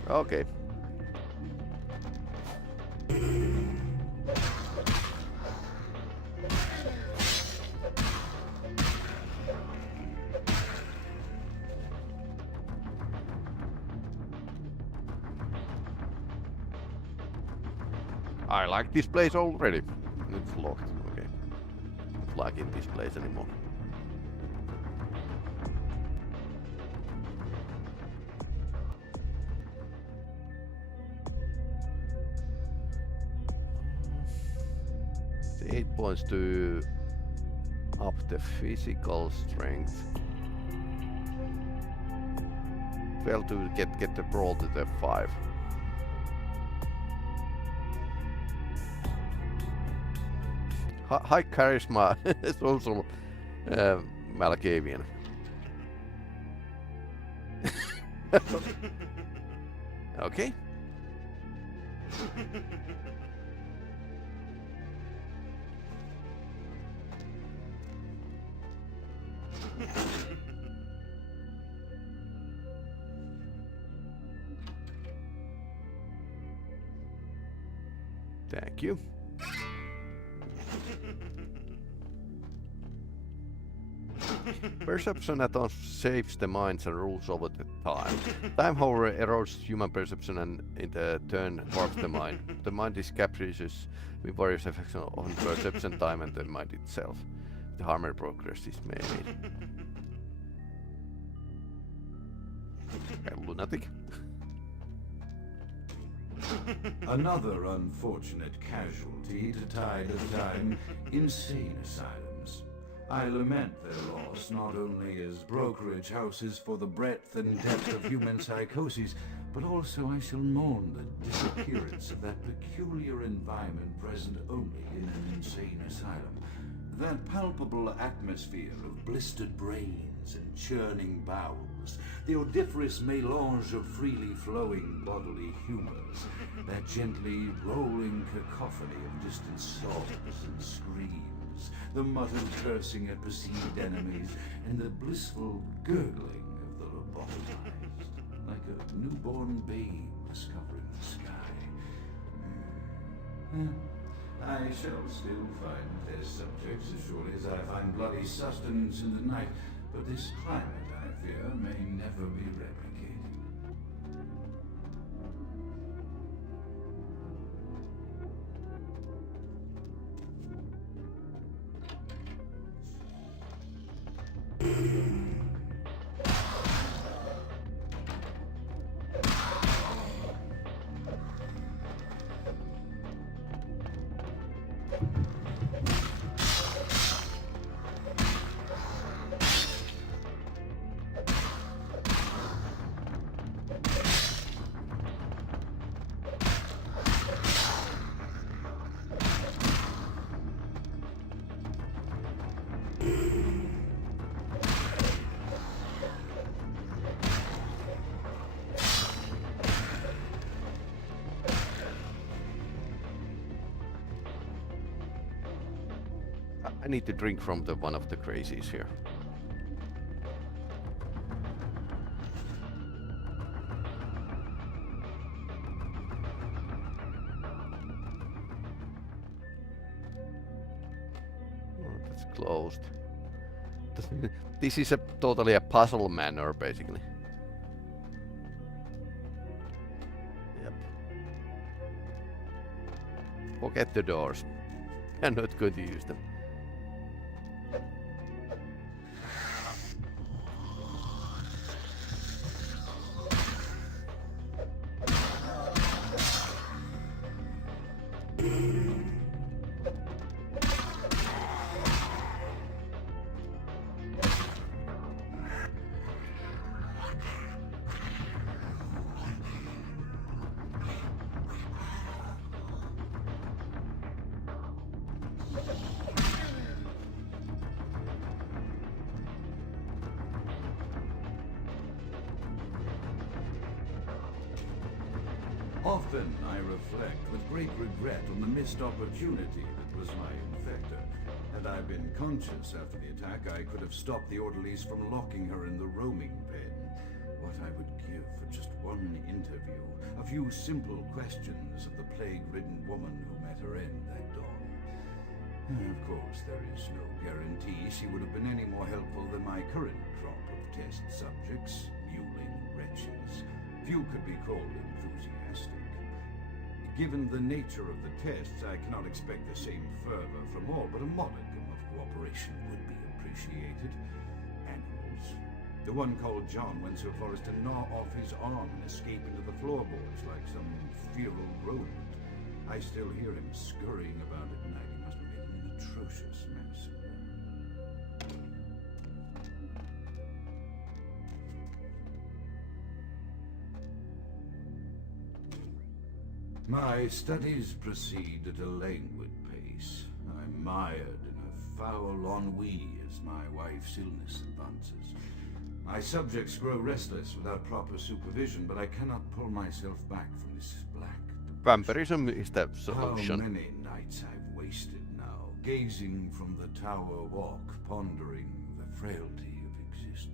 Okay. I like this place already. It's locked. Okay. Not like in this place anymore. The 8 points to up the physical strength. 12 to get the brawl to the 5. High charisma is also Malkavian. Okay. Thank you. Perception add-ons saves the minds and rules over the time. Time, however, erodes human perception and in the turn warps the mind. The mind is capricious with various effects on perception, time, and the mind itself. The harmer progress is made. A lunatic. Another unfortunate casualty to tide of time, insane asylums. I lament their loss not only as brokerage houses for the breadth and depth of human psychoses, but also I shall mourn the disappearance of that peculiar environment present only in an insane asylum. That palpable atmosphere of blistered brains and churning bowels, the odoriferous melange of freely flowing bodily humors, that gently rolling cacophony of distant sobs and screams, the muttered cursing at perceived enemies, and the blissful gurgling of the lobotomized, like a newborn babe discovering the sky. I shall still find test subjects as surely as I find bloody sustenance in the night, but this climate, I fear, may never be replicated. I need to drink from the one of the crazies here. Oh, that's closed. This is totally a puzzle manner, basically. Yep. Forget the doors. I'm not going to use them. Often I reflect with great regret on the missed opportunity that was my infector. Had I been conscious after the attack, I could have stopped the orderlies from locking her in the roaming pen. What I would give for just one interview, a few simple questions of the plague-ridden woman who met her end that dawn. Of course, there is no guarantee she would have been any more helpful than my current crop of test subjects, mewling wretches. Few could be called enthusiastic. Given the nature of the tests, I cannot expect the same fervor from all, but a modicum of cooperation would be appreciated. Animals. The one called John went so far as to gnaw off his arm and escape into the floorboards like some feral rodent. I still hear him scurrying about at night. He must have made an atrocious mess. My studies proceed at a languid pace. I'm mired in a foul ennui as my wife's illness advances. My subjects grow restless without proper supervision, but I cannot pull myself back from this black depression. Vampirism is the solution. How many nights I've wasted now, gazing from the tower walk, pondering the frailty of existence.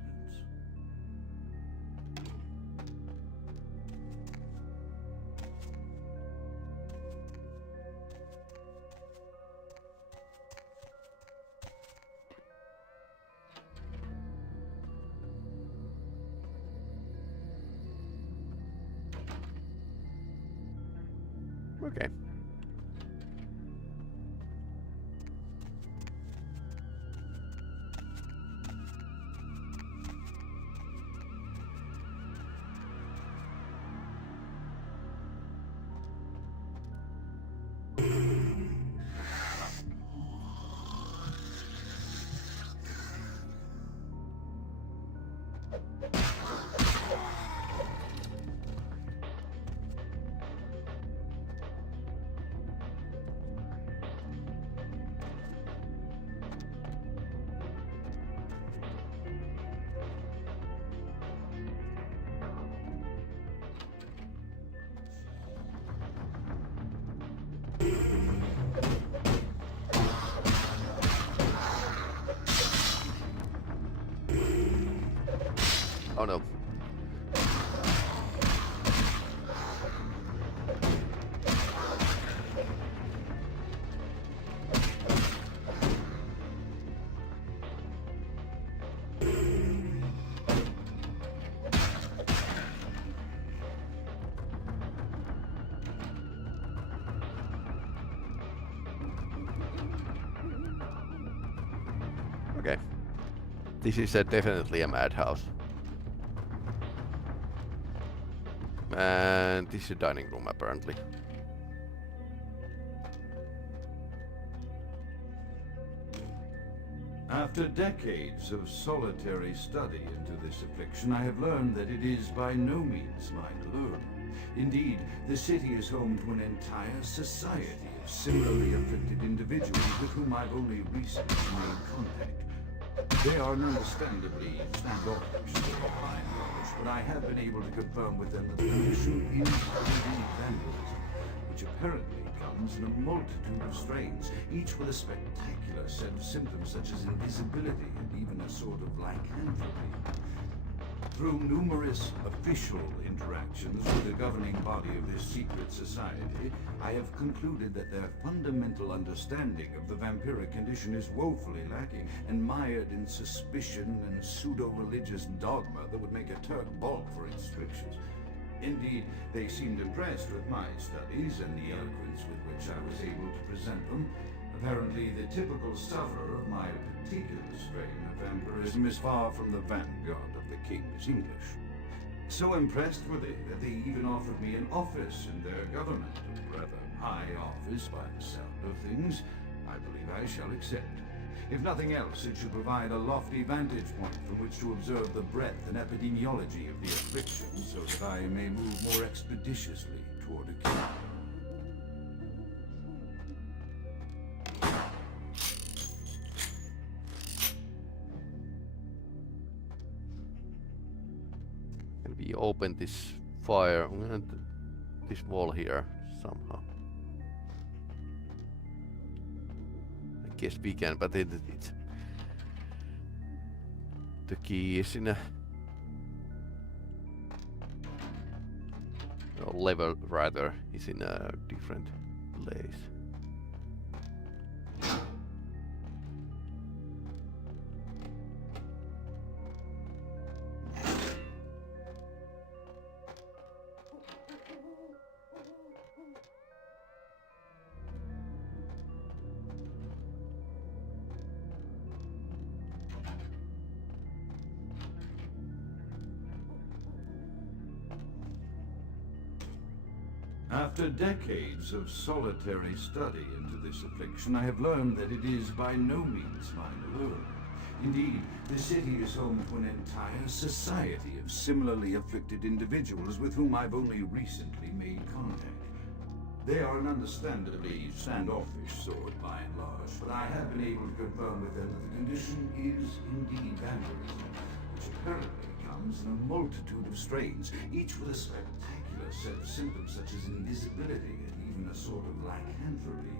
Okay. Oh no. Okay. This is definitely a madhouse. And this is a dining room apparently. After decades of solitary study into this affliction, I have learned that it is by no means mine alone. Indeed, the city is home to an entire society of similarly afflicted individuals with whom I've only recently made contact. They are understandably standoffish, by and large, but I have been able to confirm with them that the condition is indeed vandalism, which apparently comes in a multitude of strains, each with a spectacular set of symptoms such as invisibility and even a sort of lycanthropy. Through numerous official interactions with the governing body of this secret society, I have concluded that their fundamental understanding of the vampiric condition is woefully lacking and mired in suspicion and pseudo-religious dogma that would make a Turk balk for its strictures. Indeed, they seemed impressed with my studies and the eloquence with which I was able to present them. Apparently, the typical sufferer of my particular strain of vampirism is far from the vanguard of the King's English. So impressed were they that they even offered me an office in their government, a rather high office by the sound of things. I believe I shall accept. If nothing else, it should provide a lofty vantage point from which to observe the breadth and epidemiology of the affliction, so that I may move more expeditiously toward a cure. Can we open this fire? This wall here somehow. I guess we can, but it's the key is in a level rather is in a different place. After decades of solitary study into this affliction, I have learned that it is by no means mine alone. Indeed, the city is home to an entire society of similarly afflicted individuals with whom I've only recently made contact. They are an understandably standoffish sort by and large, but I have been able to confirm with them that the condition is indeed vandalism, which apparently comes in a multitude of strains, each with a spectacular set of symptoms such as invisibility and even a sort of lycanthropy.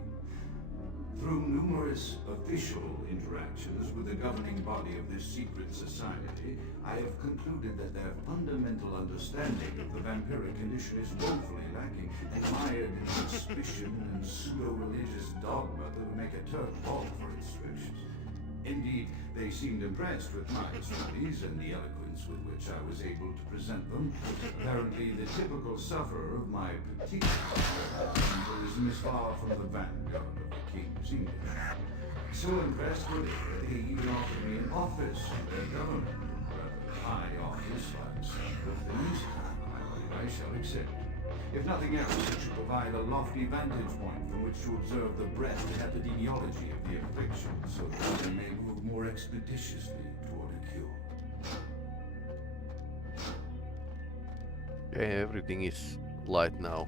Through numerous official interactions with the governing body of this secret society, I have concluded that their fundamental understanding of the vampiric condition is woefully lacking, and mired in suspicion and pseudo-religious dogma that would make a Turk balk for its strictures. Indeed, they seemed impressed with my studies and the eloquence with which I was able to present them. Apparently, the typical sufferer of my petite symbolism is far from the vanguard of the King's English. So impressed were they even offered me an office in their government. Rather high office, like some of things. I believe I shall accept. If nothing else, it should provide a lofty vantage point from which to observe the breadth and epidemiology of the affliction, so that we may move more expeditiously toward a cure. Okay, everything is light now.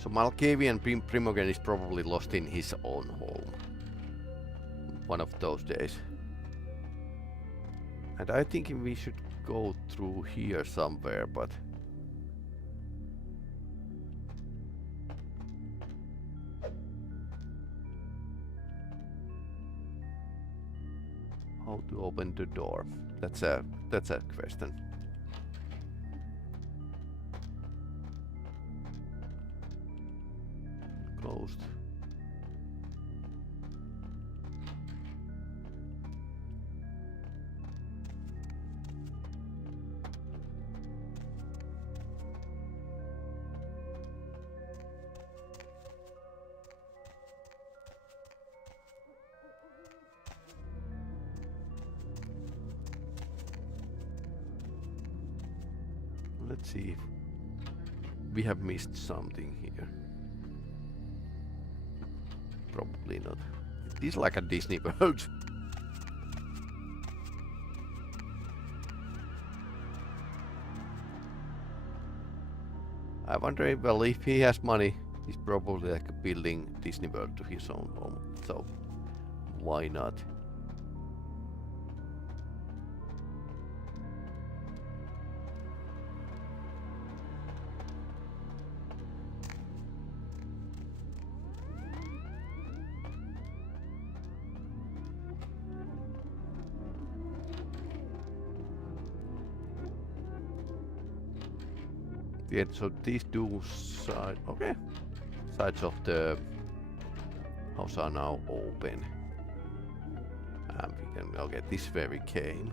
So Malkavian Primogen is probably lost in his own home. One of those days. And I think we should go through here somewhere, but... how to open the door? That's a question. Closed. Let's see if we have missed something here. Probably not. It is like a Disney World. I wonder if, well, if he has money, he's probably like building Disney World to his own home. So why not? Yeah, so these two sides, okay, sides of the house are now open. And we can, okay, this way we came.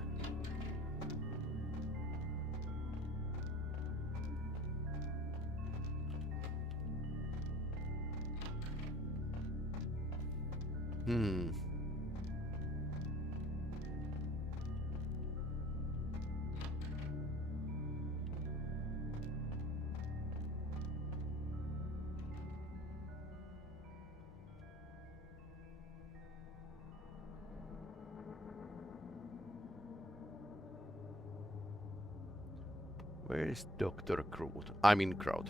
Where is Dr. Groot? I'm in crowd.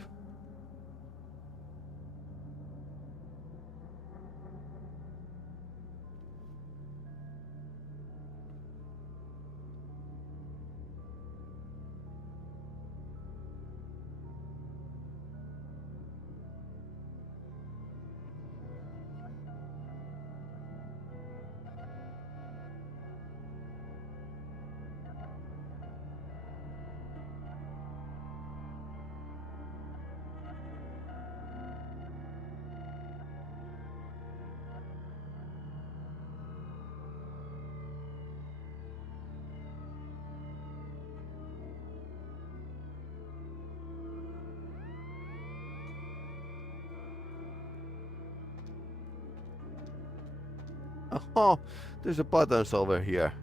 Oh, there's a buttons over here.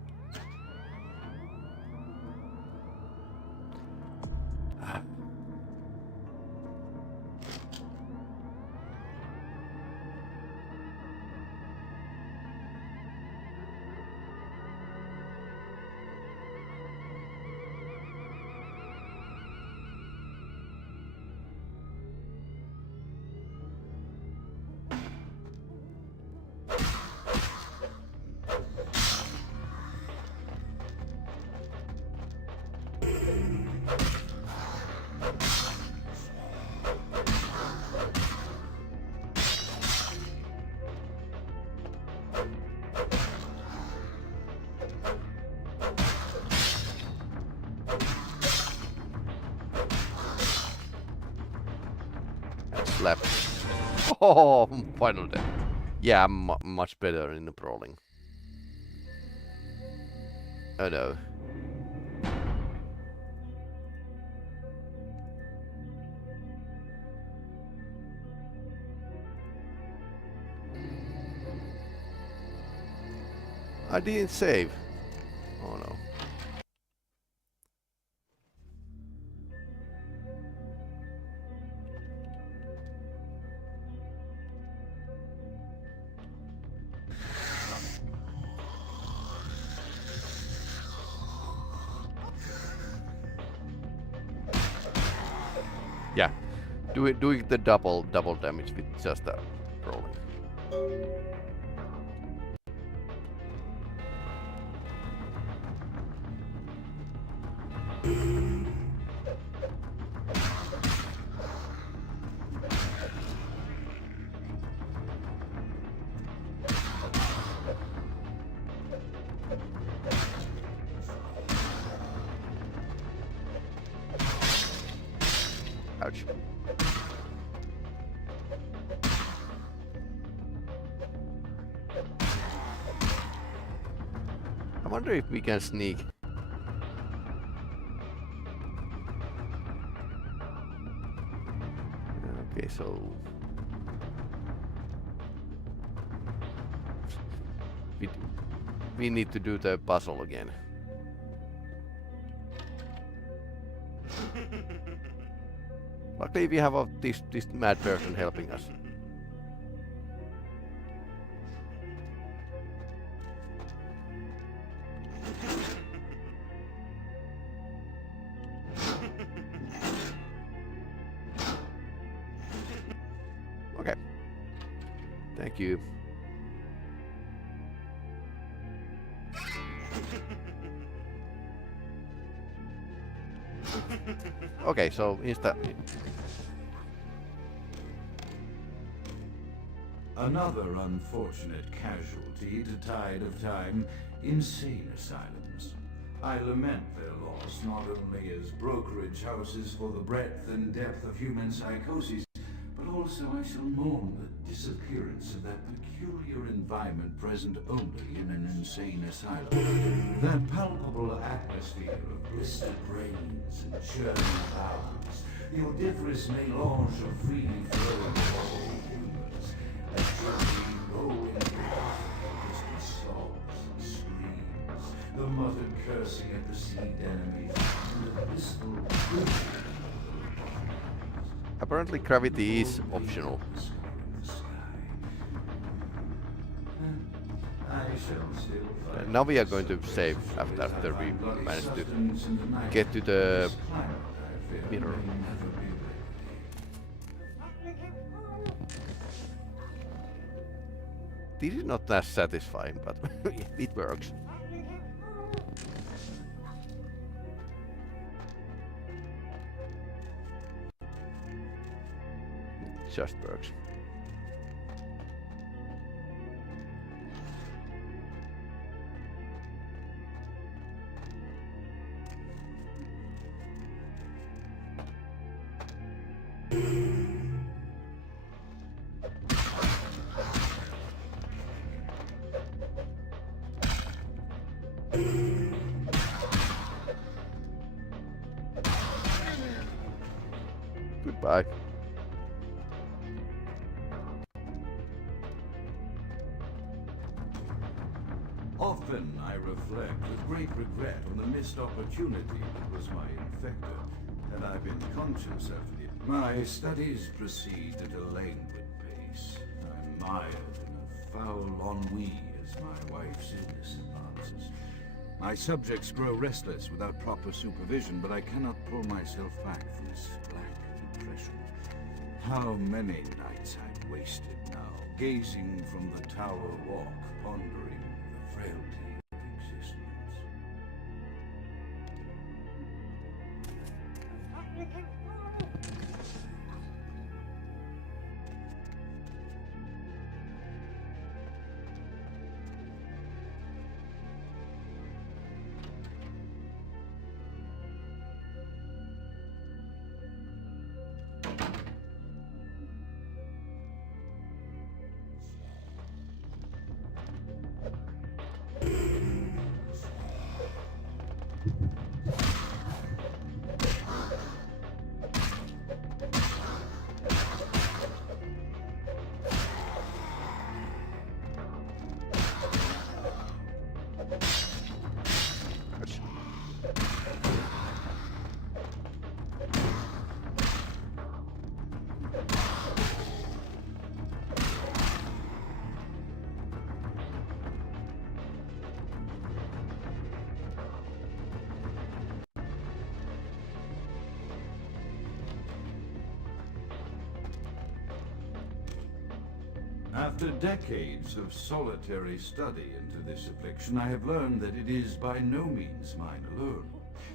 slap. Oh, final death. Yeah, I'm much better in the brawling. Oh no. I didn't save. Oh no. Yeah, doing the double damage with just rolling. Ouch. I wonder if we can sneak. Okay, so we need to do the puzzle again. Luckily we have this mad person helping us. Okay. Thank you. Okay, so Another unfortunate casualty to tide of time, insane asylums. I lament their loss not only as brokerage houses for the breadth and depth of human psychoses, but also I shall mourn the disappearance of that peculiar environment present only in an insane asylum. That palpable atmosphere of blistered brains and churning bowels, the odoriferous melange of freely flowing bodily humors, that gently rolling distant sobs and screams, the muttered cursing at the seed enemies, and the blissful apparently gravity is optional. Now we are going to save after we manage to get to the mirror. This is not that satisfying, but it works. It just works. Goodbye. Often I reflect with great regret on the missed opportunity that was my infector, and I've been conscious of it. My studies proceed at a languid pace. I'm mired in a foul ennui as my wife's illness advances. My subjects grow restless without proper supervision, but I cannot pull myself back from this black depression. How many nights I've wasted now, gazing from the tower walk, pondering the frailty of existence. After decades of solitary study into this affliction, I have learned that it is by no means mine alone.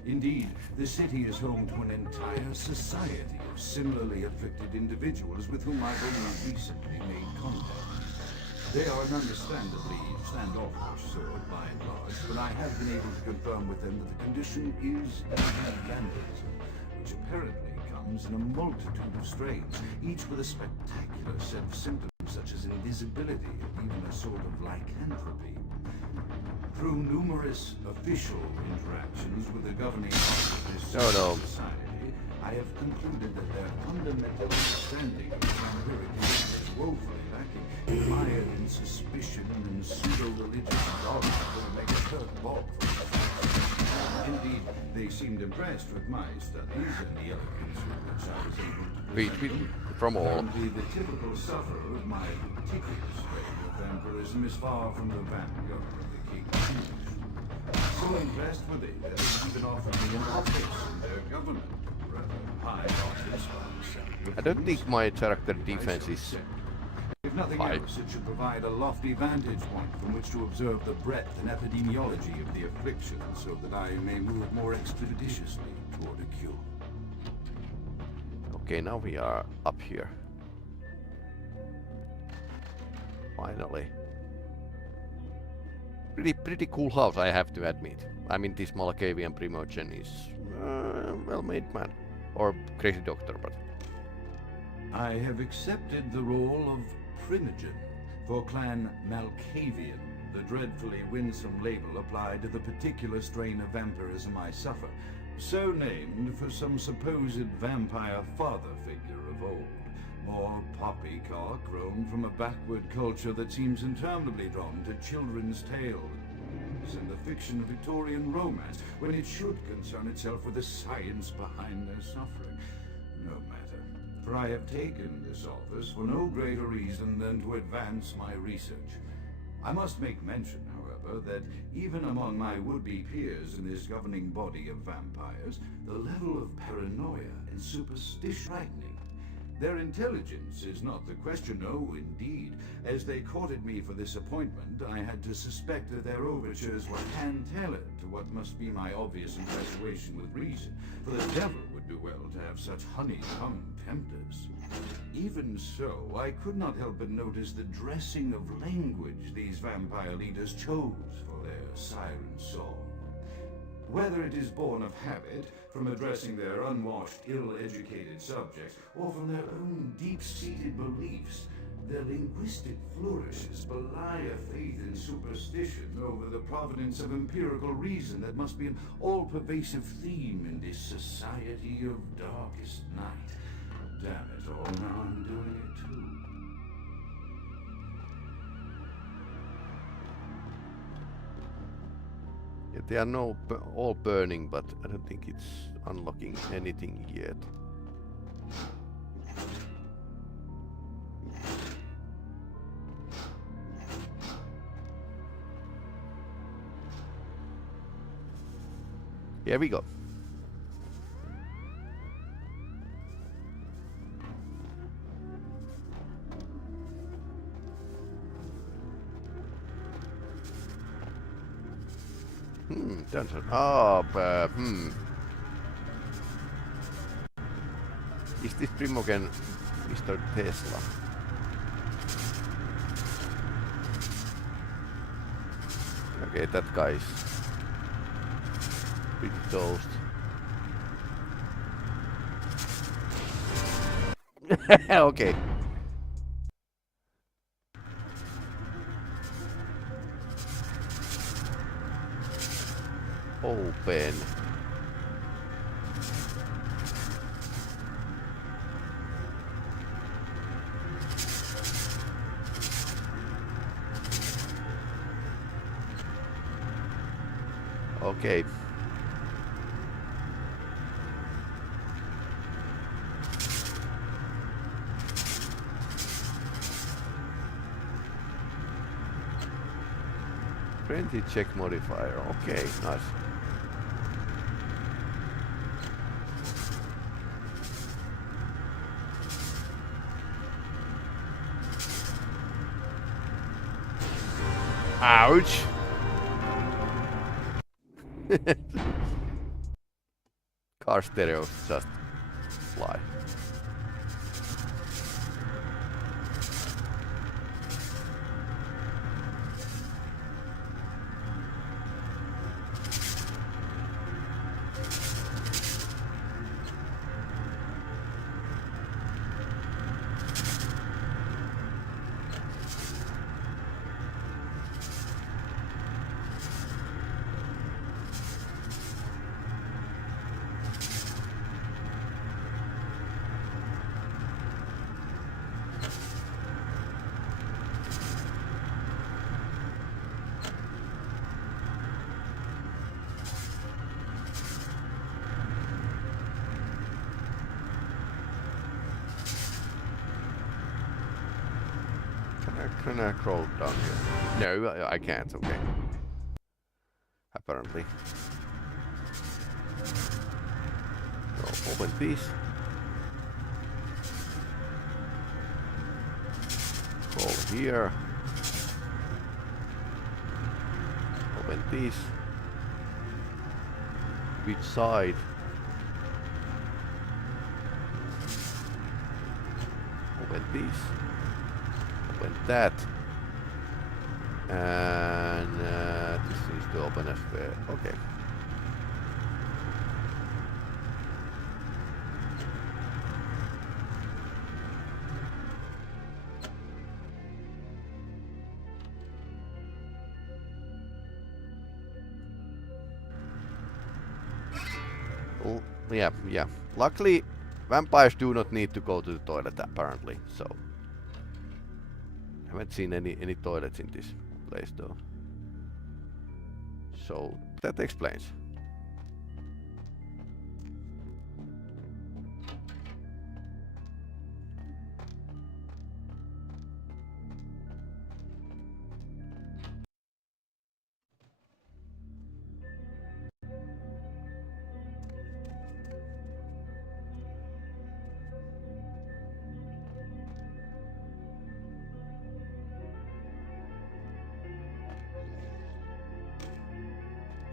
Indeed, the city is home to an entire society of similarly afflicted individuals with whom I've only recently made contact. They are understandably standoffish sort by and large, but I have been able to confirm with them that the condition is vandalism, which apparently comes in a multitude of strains, each with a spectacular set of symptoms such as invisibility and even a sort of lycanthropy. Through numerous official interactions with the governing body of this society, I have concluded that their fundamental understanding of vampiric condition is woefully lacking, mired in suspicion and pseudo-religious dogma that would make a Kirk bog for us. Indeed, they seemed impressed with my studies and the eloquence with which I was able to present from all. Apparently, the typical sufferer of my particular strain of vampirism is far from the vanguard of the king. So impressed were they that they even offered me an office in their government. Rather high office by myself. I don't think my character defense is if nothing else, it should provide a lofty vantage point from which to observe the breadth and epidemiology of the affliction, so that I may move more expeditiously toward a cure. Okay, now we are up here. Finally. Pretty cool house, I have to admit. I mean, this Malkavian Primogen is well-made man. Or crazy doctor, but... I have accepted the role of Primogen for Clan Malkavian, the dreadfully winsome label applied to the particular strain of vampirism I suffer, so named for some supposed vampire father figure of old. More poppycock grown from a backward culture that seems interminably drawn to children's tales and the fiction of Victorian romance, when it should concern itself with the science behind their suffering. No matter, for I have taken this office for no greater reason than to advance my research. I must make mention, however, that even among my would-be peers in this governing body of vampires, the level of paranoia and superstition is frightening. Their intelligence is not the question, no, indeed. As they courted me for this appointment, I had to suspect that their overtures were hand-tailored to what must be my obvious infatuation with reason, for the devil would do well to have such honey-tongued tempters. Even so, I could not help but notice the dressing of language these vampire leaders chose for their siren song. Whether it is born of habit, from addressing their unwashed, ill-educated subjects, or from their own deep-seated beliefs, their linguistic flourishes belie a faith in superstition over the providence of empirical reason that must be an all-pervasive theme in this society of darkest night. Damn it all, now I'm doing it too. Yeah, they are all burning, but I don't think it's unlocking anything yet. Here we go. Dungeon. Is this Primogen Mr. Tesla? Okay, that guy's pretty toast. Okay. Open. Okay. Frenzy check modifier. Okay, nice. Ouch! Car stereos just fly. Can I crawl down here? No, I can't, okay. Apparently. So, open these. Crawl here. Open these. Which side? Open these. Open that. And this needs to open as well. Okay. Well, yeah. Luckily, vampires do not need to go to the toilet apparently, so. Haven't seen any toilets in this place though. So that explains.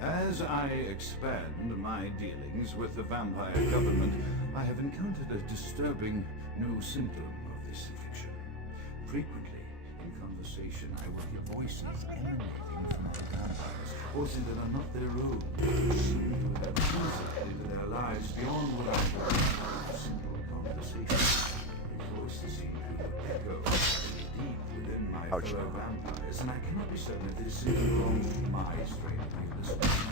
As I expand my dealings with the vampire government, I have encountered a disturbing new symptom of this affliction. Frequently, in conversation, I will hear voices emanating from the vampires, voices that are not their own, which seem to have insight into their lives beyond what I can do. Simple conversation. The voices seem to echo deep within my fellow vampires, and I cannot be certain if this is along my strain of listening.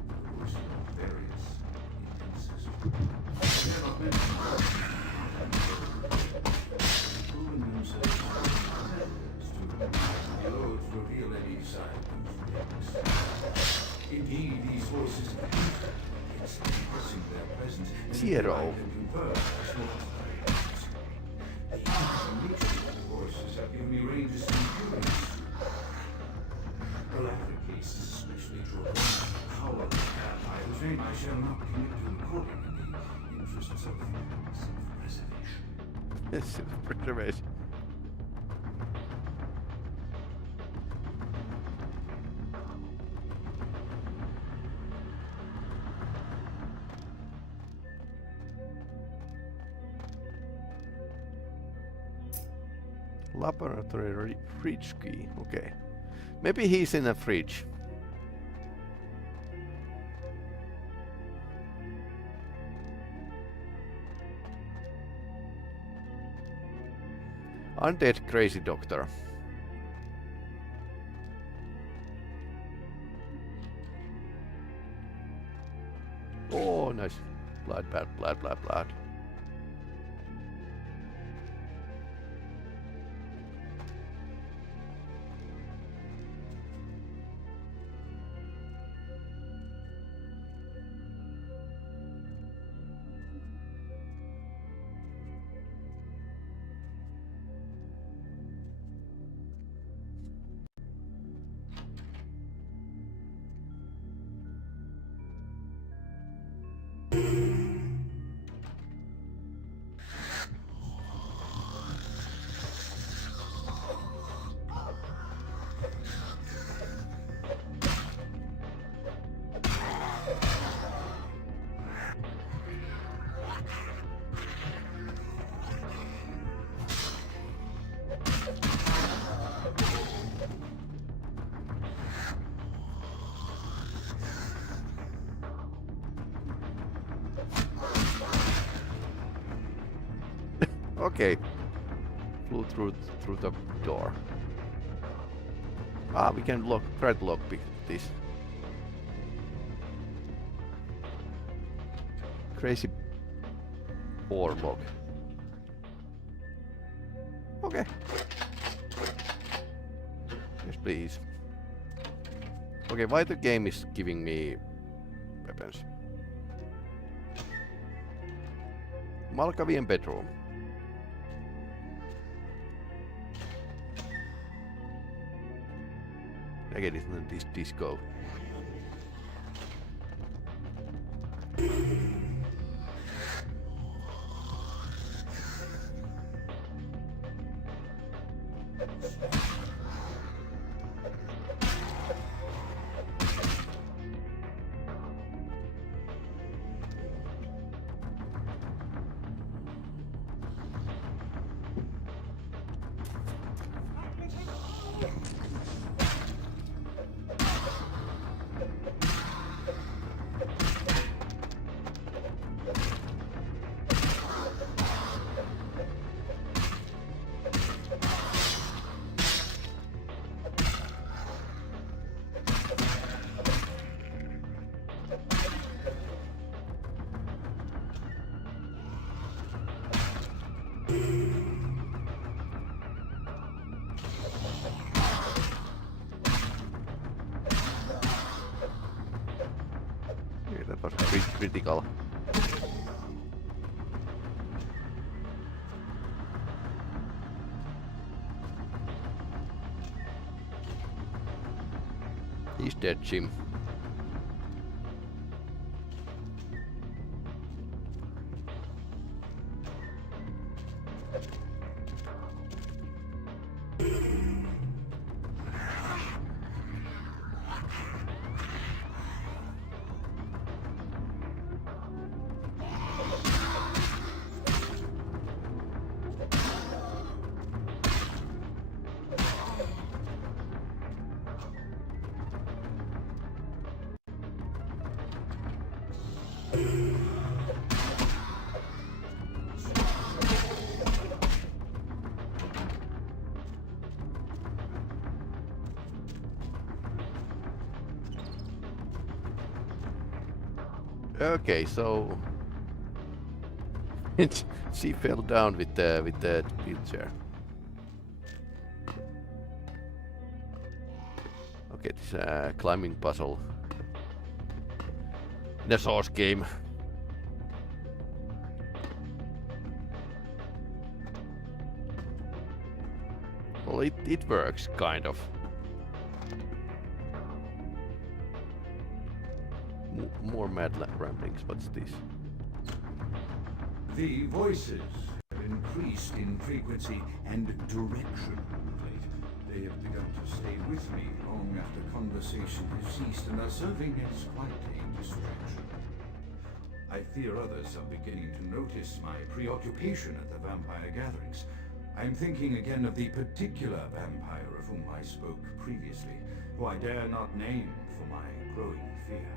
The voices are various, inconsistent. They have not mentioned proven themselves to loads reveal any side of things. Indeed, these voices it's expressing their presence. Zero. Voices have given me range of security. The latter case is especially true. However, I claim I shall not commit to recording in the interests of self-preservation. Self-preservation. Laboratory fridge key. Okay. Maybe he's in a fridge. Undead crazy doctor. Oh, nice. Blood. Okay. Flew through the door. Ah, we can try to lockpick this. Crazy ore lock. Okay. Yes, please. Okay, why the game is giving me weapons? Malkavian bedroom. Again, it's not this disco. Yeah, that was critical. He's dead, Jim. Okay, so she fell down with the wheelchair. Okay, this climbing puzzle in a source game. Well, it works kind of. More mad ramblings. What's this? The voices have increased in frequency and direction of late. They have begun to stay with me long after conversation has ceased and are serving as quite a distraction. I fear others are beginning to notice my preoccupation at the vampire gatherings. I'm thinking again of the particular vampire of whom I spoke previously, who I dare not name for my growing fear.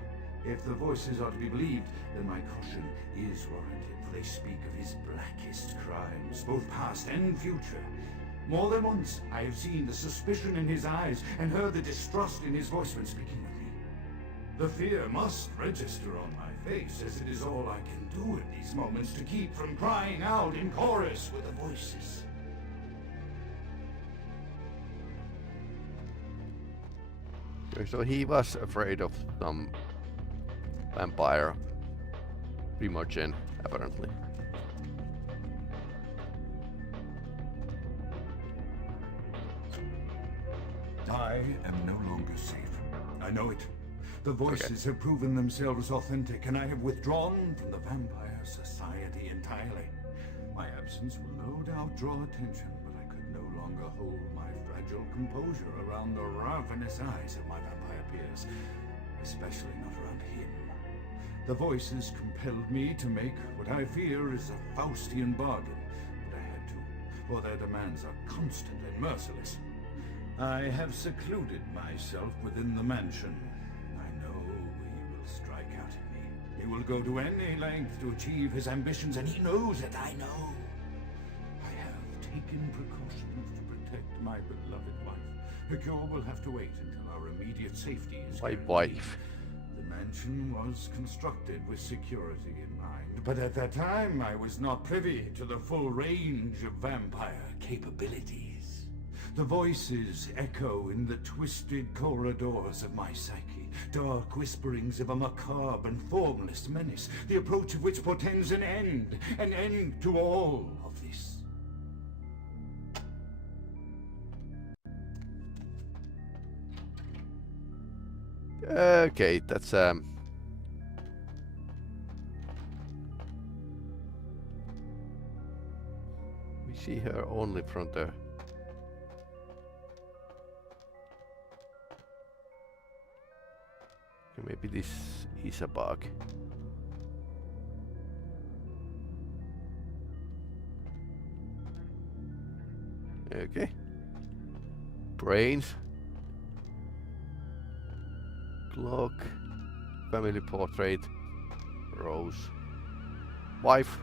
If the voices are to be believed, then my caution is warranted, for they speak of his blackest crimes, both past and future. More than once, I have seen the suspicion in his eyes and heard the distrust in his voice when speaking with me. The fear must register on my face, as it is all I can do at these moments to keep from crying out in chorus with the voices. So he was afraid of some vampire Primogen, apparently. I am no longer safe. I know it. The voices have proven themselves authentic, and I have withdrawn from the Vampire Society entirely. My absence will no doubt draw attention, but I could no longer hold my fragile composure around the ravenous eyes of my vampire peers, especially not around him. The voices compelled me to make what I fear is a Faustian bargain, but I had to, for their demands are constant and merciless. I have secluded myself within the mansion. I know he will strike out at me. He will go to any length to achieve his ambitions, and he knows it, I know. I taken precautions to protect my beloved wife. The cure will have to wait until our immediate safety is guaranteed. Wife. The mansion was constructed with security in mind, but at that time I was not privy to the full range of vampire capabilities. The voices echo in the twisted corridors of my psyche, dark whisperings of a macabre and formless menace, the approach of which portends an end to all of this. Okay, that's we see her only from the maybe this is a bug. Okay. Brains. Clock. Family portrait. Rose. Wife.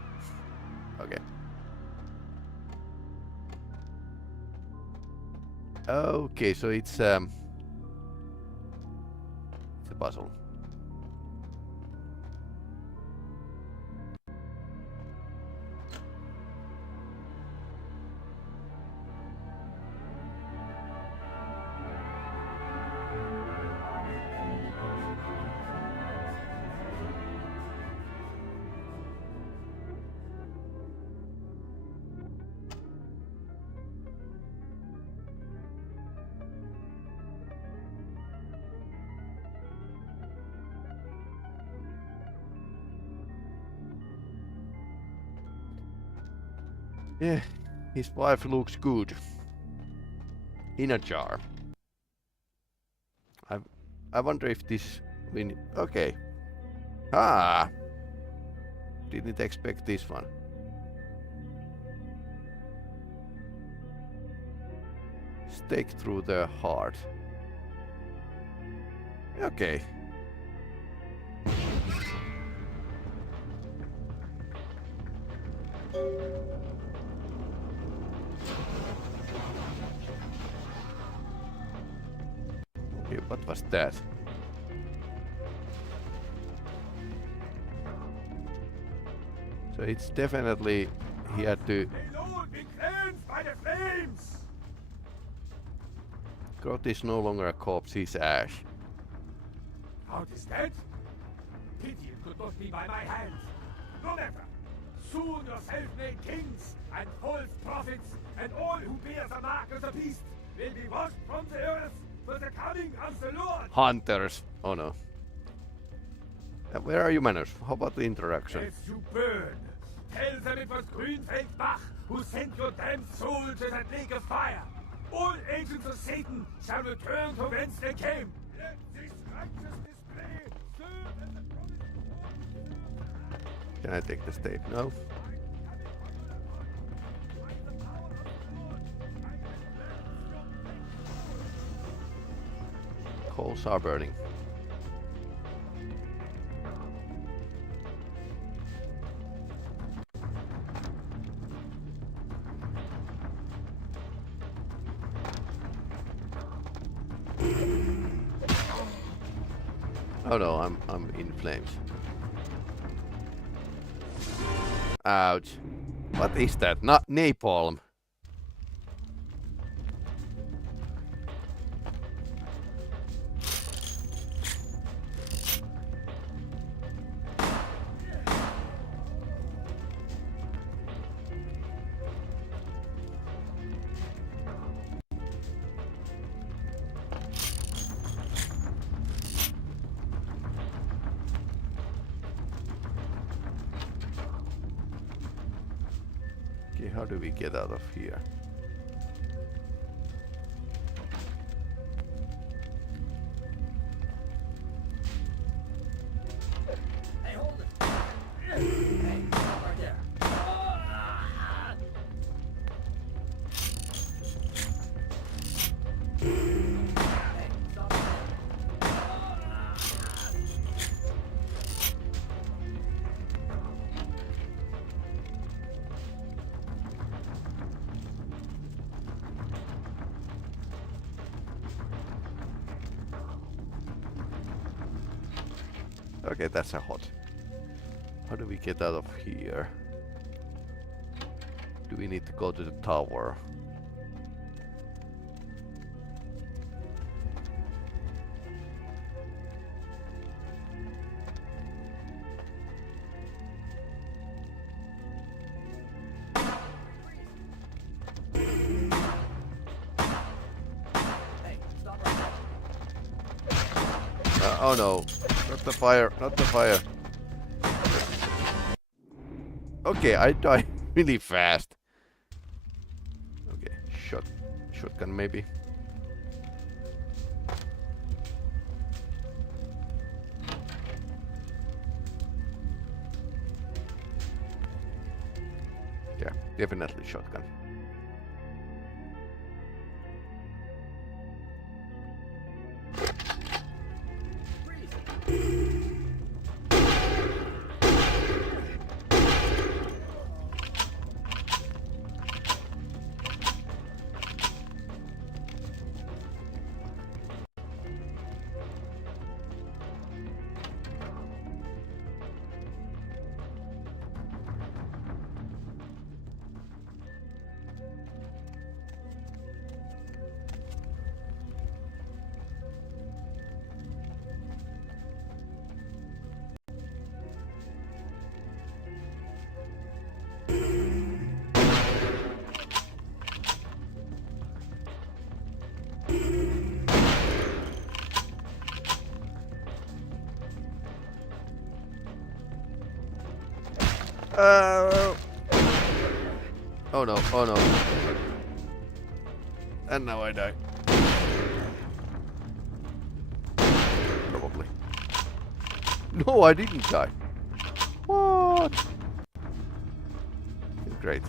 Okay. Okay, so it's a puzzle. Yeah, his wife looks good. In a jar. I wonder if this okay. Ah, didn't expect this one. Stake through the heart. Okay. What was that? So it's definitely he had to Be cleansed by the flames. Grot is no longer a corpse, he's ash. Out is dead? Pity it could not be by my hand. No matter. Soon your self-made kings and false prophets and all who bear the mark of the beast will be washed from the earth for the coming of the Lord. Hunters. Oh no. Where are you, Manners? How about the interaction? As you burn, tell them it was Grünfeld Bach who sent your damned soul to that lake of fire. All agents of Satan shall return to whence they came. Let this righteous display serve as a promise. Can I take the stake? No. Coals are burning. Oh no, I'm in flames. Ouch. What is that? Not napalm. How do we get out of here? Hey, hold it! Hey, stop right there! Hey, stop right there! Okay, that's a hot. How do we get out of here? Do we need to go to the tower? Oh no, not the fire, not the fire. Okay, I die really fast. Okay, shotgun maybe. Yeah, definitely shotgun. Oh no, oh no. And now I die. Probably. No, I didn't die. What? Great.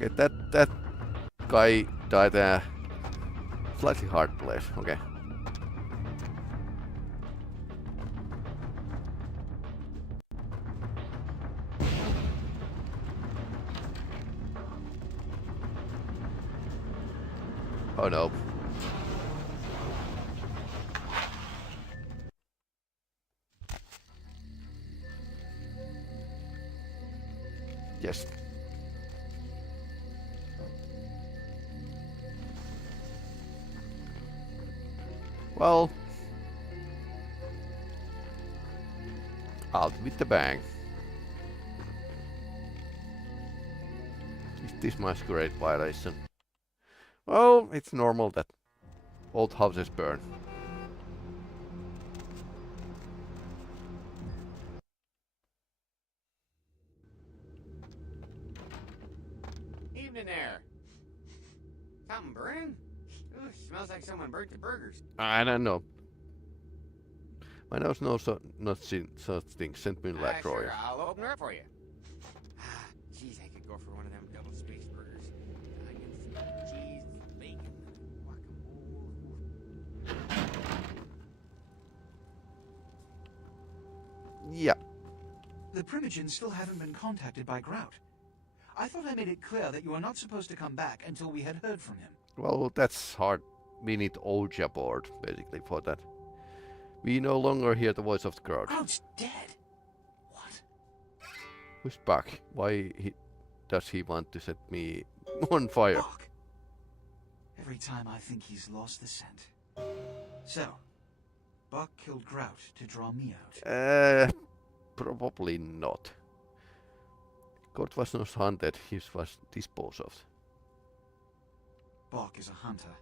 Okay, that guy died a slightly hard place. Okay. Oh no. Yes. Well, out with the bang. Is this Masquerade violation? Well, it's normal that old houses burn. Evening there. Something burning? Ooh, smells like someone burnt the burgers. I don't know. My nose knows not seen such things. Send me like Troy. Sure, I'll open her up for you. Jeez, I could go for one of them double spaced burgers. Onions, cheese, bacon, guacamole. Yeah. The Primogens still haven't been contacted by Grout. I thought I made it clear that you are not supposed to come back until we had heard from him. Well, that's hard. We need OJ aboard, basically, for that. We no longer hear the voice of the crowd. Grout's dead. What? Who's back? Why does he want to set me on fire? Buck. Every time I think he's lost the scent. So, Buck killed Grout to draw me out. Probably not. God was not hunted, he was disposed of. Buck is a hunter.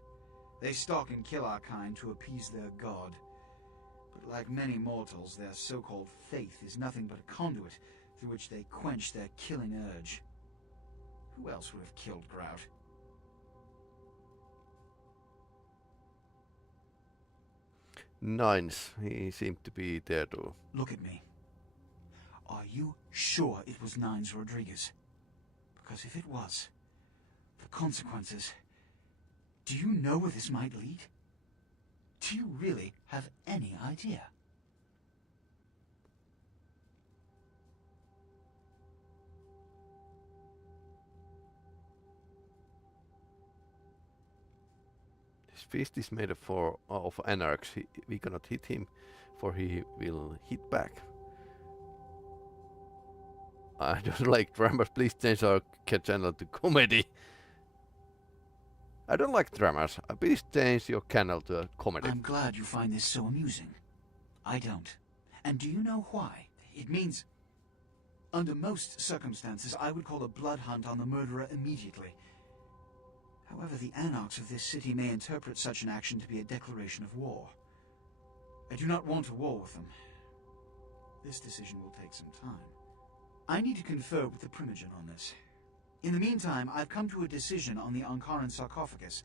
They stalk and kill our kind to appease their god. But like many mortals, their so-called faith is nothing but a conduit through which they quench their killing urge. Who else would have killed Grout? Nines, he seemed to be there too. Look at me. Are you sure it was Nines Rodriguez? Because if it was, the consequences... Do you know where this might lead? Do you really have any idea? His fist is made of anarchs. We cannot hit him, for he will hit back. I don't like dramas. Please change our channel to comedy. I don't like dramas. Please change your channel to a comedy. I'm glad you find this so amusing. I don't. And do you know why? It means... Under most circumstances, I would call a blood hunt on the murderer immediately. However, the anarchs of this city may interpret such an action to be a declaration of war. I do not want a war with them. This decision will take some time. I need to confer with the Primogen on this. In the meantime, I've come to a decision on the Ankaran sarcophagus,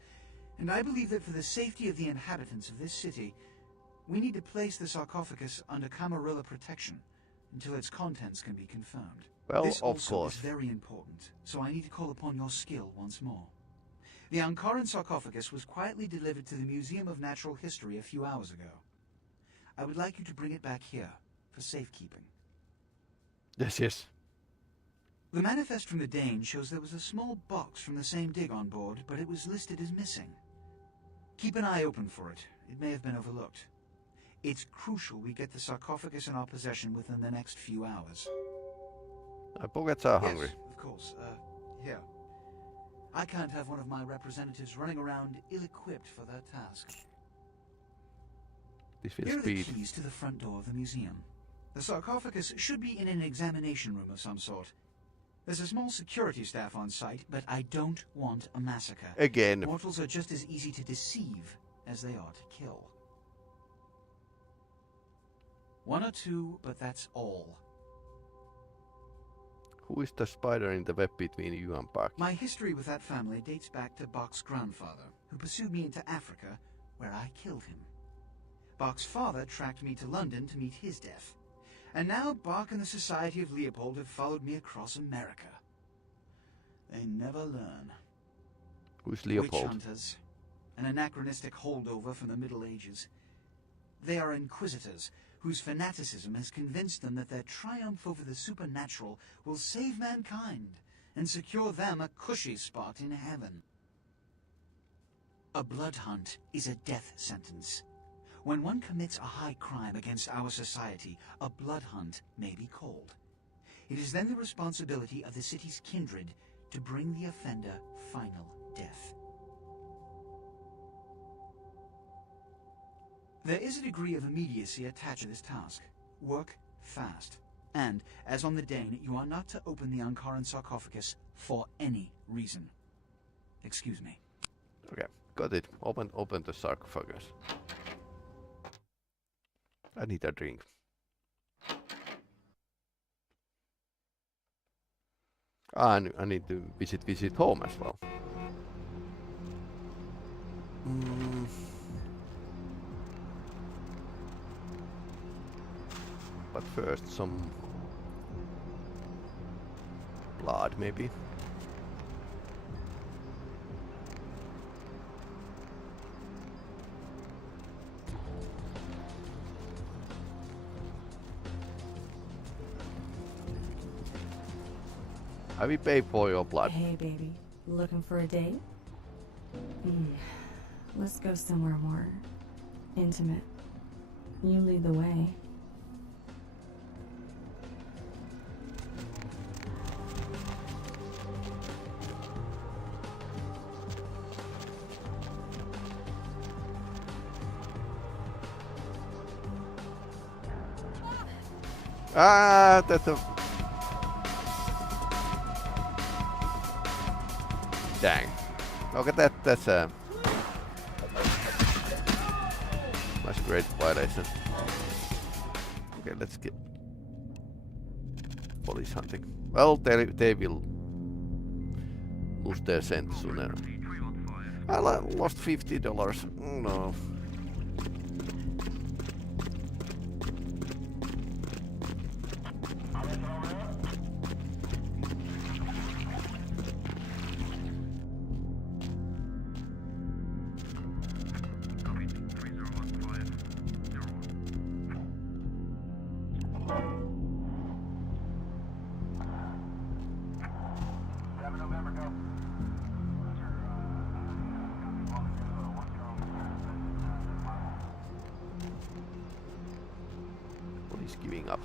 and I believe that for the safety of the inhabitants of this city, we need to place the sarcophagus under Camarilla protection until its contents can be confirmed. Well, this of also course. is very important, so I need to call upon your skill once more. The Ankaran sarcophagus was quietly delivered to the Museum of Natural History a few hours ago. I would like you to bring it back here for safekeeping. Yes. The manifest from the Dane shows there was a small box from the same dig on board, but it was listed as missing. Keep an eye open for it. It may have been overlooked. It's crucial we get the sarcophagus in our possession within the next few hours. My pockets are hungry. Yes, of course. Here. I can't have one of my representatives running around ill-equipped for that task. This will Here are the speed. keys to the front door of the museum. The sarcophagus should be in an examination room of some sort. There's a small security staff on site, but I don't want a massacre. Again. Mortals are just as easy to deceive as they are to kill. One or two, but that's all. Who is the spider in the web between you and Buck? My history with that family dates back to Bach's grandfather, who pursued me into Africa, where I killed him. Bach's father tracked me to London to meet his death. And now Bach and the Society of Leopold have followed me across America. They never learn. Who's Leopold? Witch hunters. An anachronistic holdover from the Middle Ages. They are inquisitors, whose fanaticism has convinced them that their triumph over the supernatural will save mankind and secure them a cushy spot in heaven. A blood hunt is a death sentence. When one commits a high crime against our society, a blood hunt may be called. It is then the responsibility of the city's kindred to bring the offender final death. There is a degree of immediacy attached to this task. Work fast. And, as on the Dane, you are not to open the Ankaran sarcophagus for any reason. Excuse me. Okay, got it. Open the sarcophagus. I need a drink. I need to visit home as well. But first, some blood, maybe. I will pay for your blood. Hey, baby. Looking for a date? Let's go somewhere more intimate. You lead the way. Ah, that's a... Dang. Okay, that's a... Masquerade violation. Okay, let's get... Police hunting. Well, they will lose their scent sooner. I lost $50. No. What is giving up?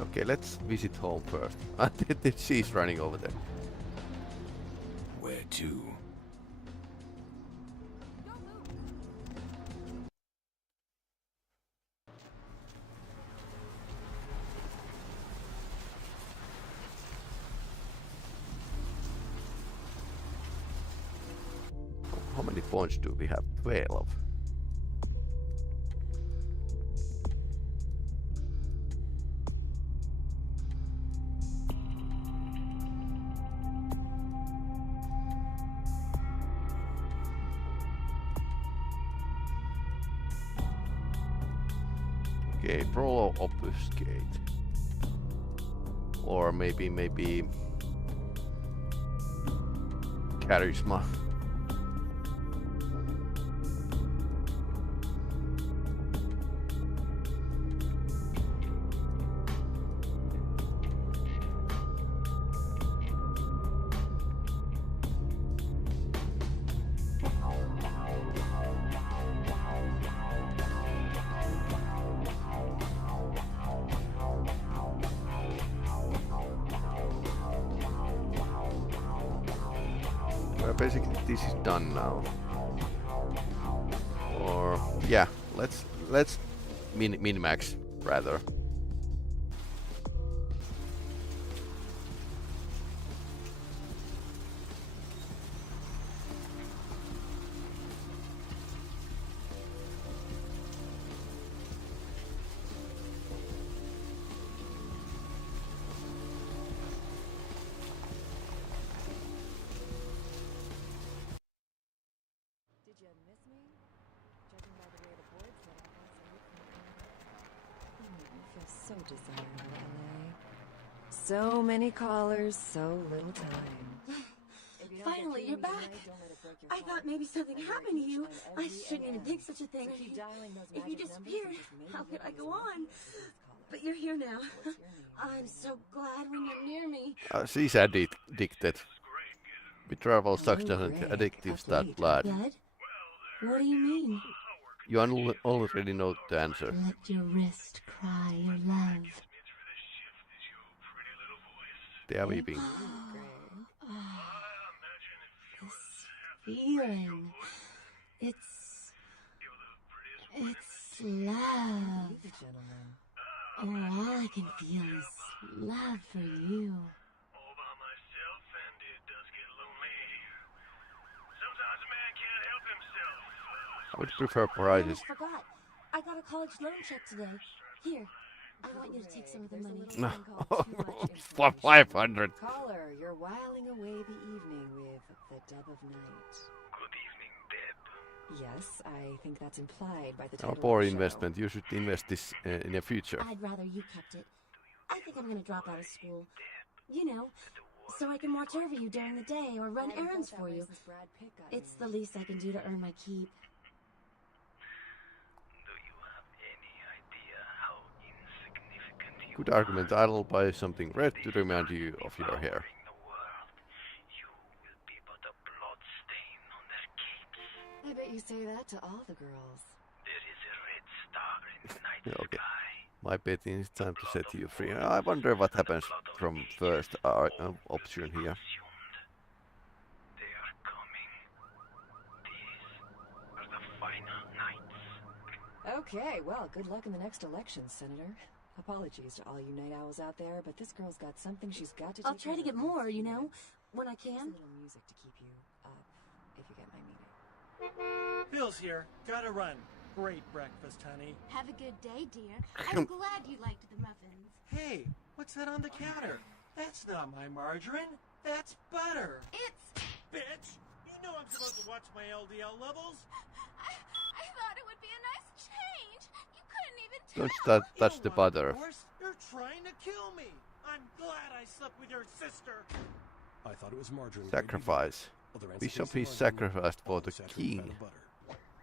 Okay, let's visit home first. She's running over there. Where to? How many points do we have? 12. Okay, pro obfuscate. Or maybe charisma. Basically this is done now. Or yeah, let's min-max rather. So desirable, LA. So many callers, so little time. Finally, you're back. I thought maybe something happened to you. I shouldn't even think such a thing. If you disappeared, how could I go on? But you're here now. I'm so glad when you're near me. She's addicted. Betrayal sucks doesn't addictive start blood. Blood? What do you mean? You already know the answer. Let your wrist cry your love. They are weeping. This feeling. It's love. Oh, all I can feel is love for you. I would prefer prizes. I forgot. I got a college loan check today. Here, I want you to take some of the money. For 500. Caller, you're whiling away the evening with the Deb of Night. Good evening, Deb. Yes, I think that's implied by the title. A poor of the investment. You should invest this in the future. I'd rather you kept it. I think I'm gonna drop out of school. You know, so I can watch over you during the day or run errands for you. It's the least I can do to earn my keep. Good argument. I'll buy something red to remind you of your hair. I bet you say that to all the girls. There is a red star in the night Okay. sky. My betting is time to set you free. I wonder what happens from first option here. They are coming. These are the final nights. Okay, well, good luck in the next election, Senator. Apologies to all you night owls out there, but this girl's got something she's got to do. I'll try to get more, you know, when I can. A little music to keep you up, if you get my meaning. Bill's here. Gotta run. Great breakfast, honey. Have a good day, dear. I'm glad you liked the muffins. Hey, what's that on the counter? That's not my margarine. That's butter. It's... Bitch! You know I'm supposed to watch my LDL levels. I thought it would be a nice Don't touch the butter. You're trying to kill me. I'm glad I slept with your sister. I thought it was margarine. Sacrifice. Bishop is sacrificed for the king.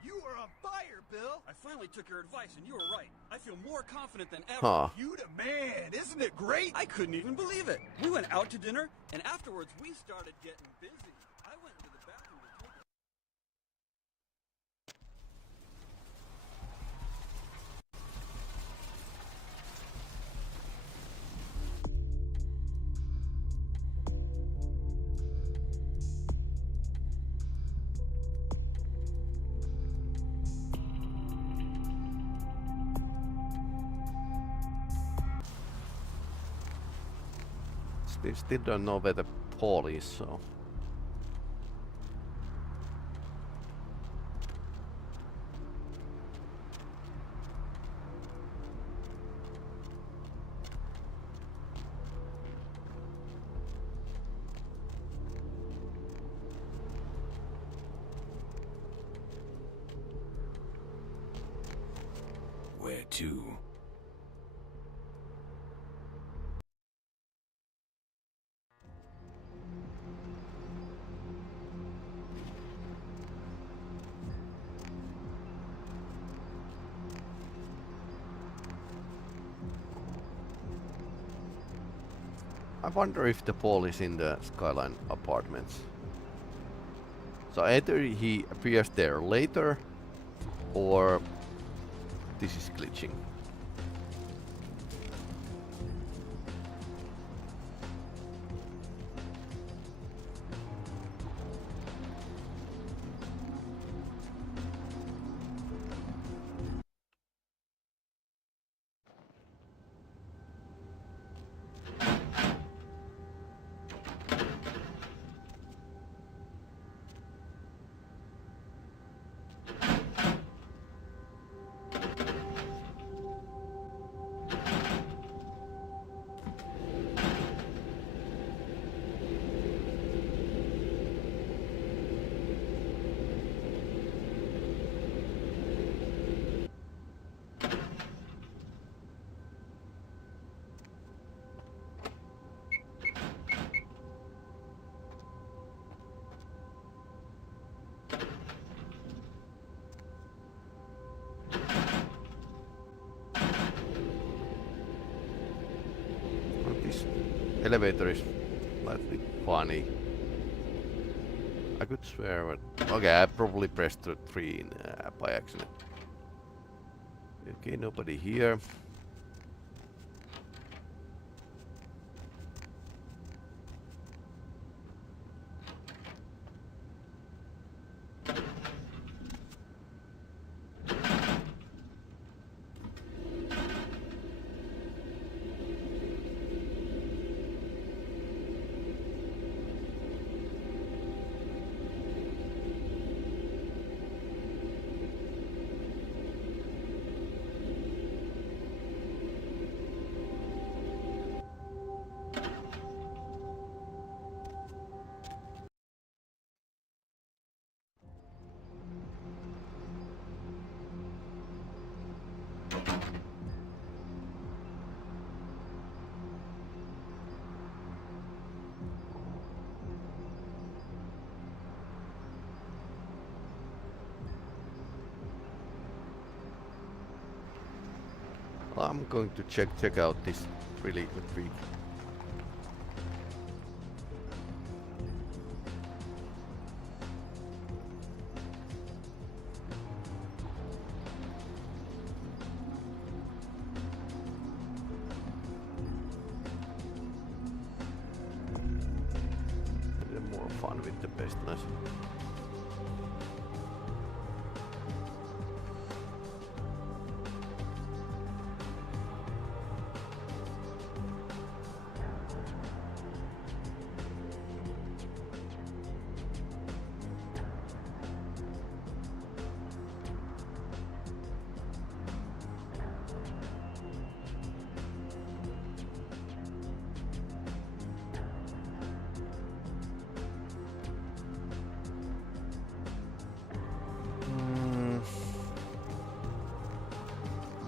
You are on fire, Bill. I finally took your advice, and you were right. I feel more confident than ever. Huh. You the man, isn't it great? I couldn't even believe it. We went out to dinner, and afterwards we started getting busy. I went into the bathroom to take We still don't know where the Paul is, so. Where to? I wonder if the Paul is in the Skyline apartments. So either he appears there later, or this is glitching. Elevator is slightly funny. I could swear, but okay, I probably pressed the 3 by accident. Okay, nobody here. I'm going to check out this really intriguing. More fun with the pestilence.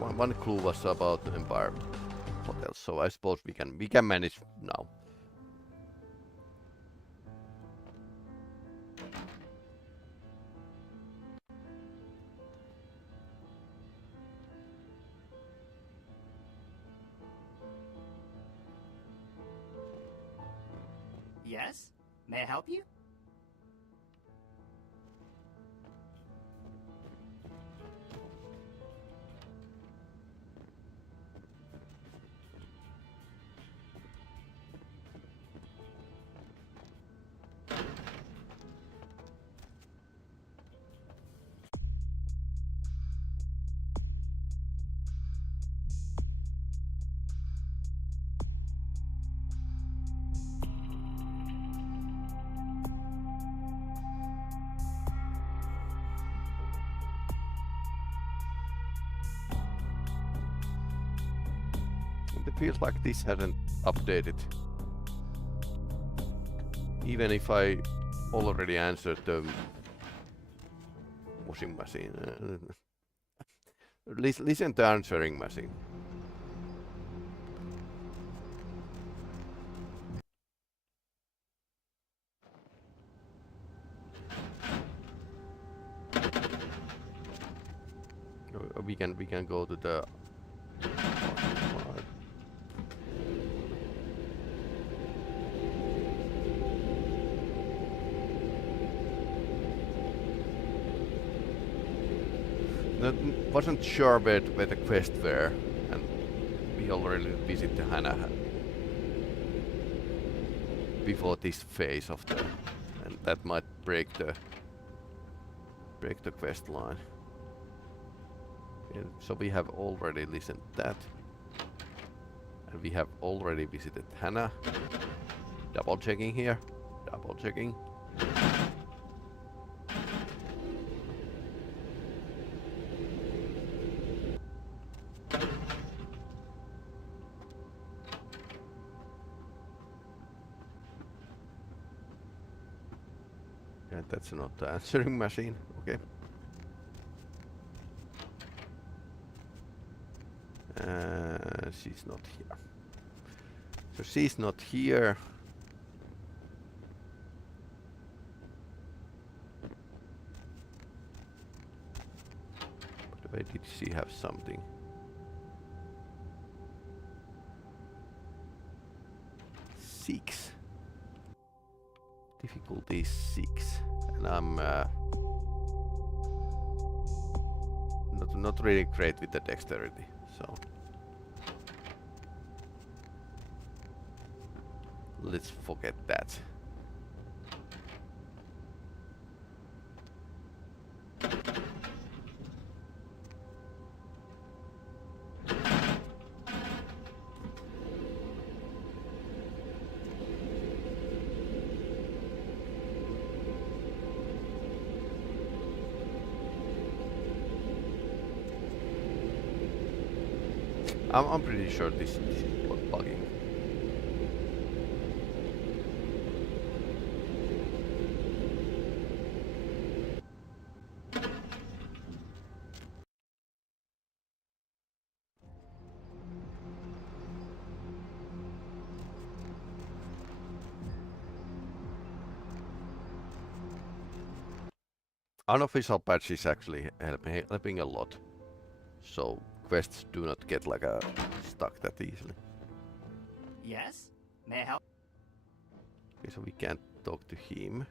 one clue was about the Empire Hotel, so I suppose we can manage now. Yes? May I help you? It feels like this hasn't updated. Even if I already answered the washing machine. Listen to answering machine. We can go to the wasn't sure where the quest were, and we already visited Hannah before this phase of the, and that might break the quest line. Yeah, so we have already listened to that, and we have already visited Hannah. Double checking here, double checking. That's not the answering machine. Okay. She's not here. So she's not here. But where did she have something? Six. Difficulty 6. And I'm not really great with the dexterity, so let's forget that. I'm pretty sure this is bugging. Unofficial patch is actually helping a lot. So quests do not get like stuck that easily. Yes? May I help? Okay, so we can't talk to him.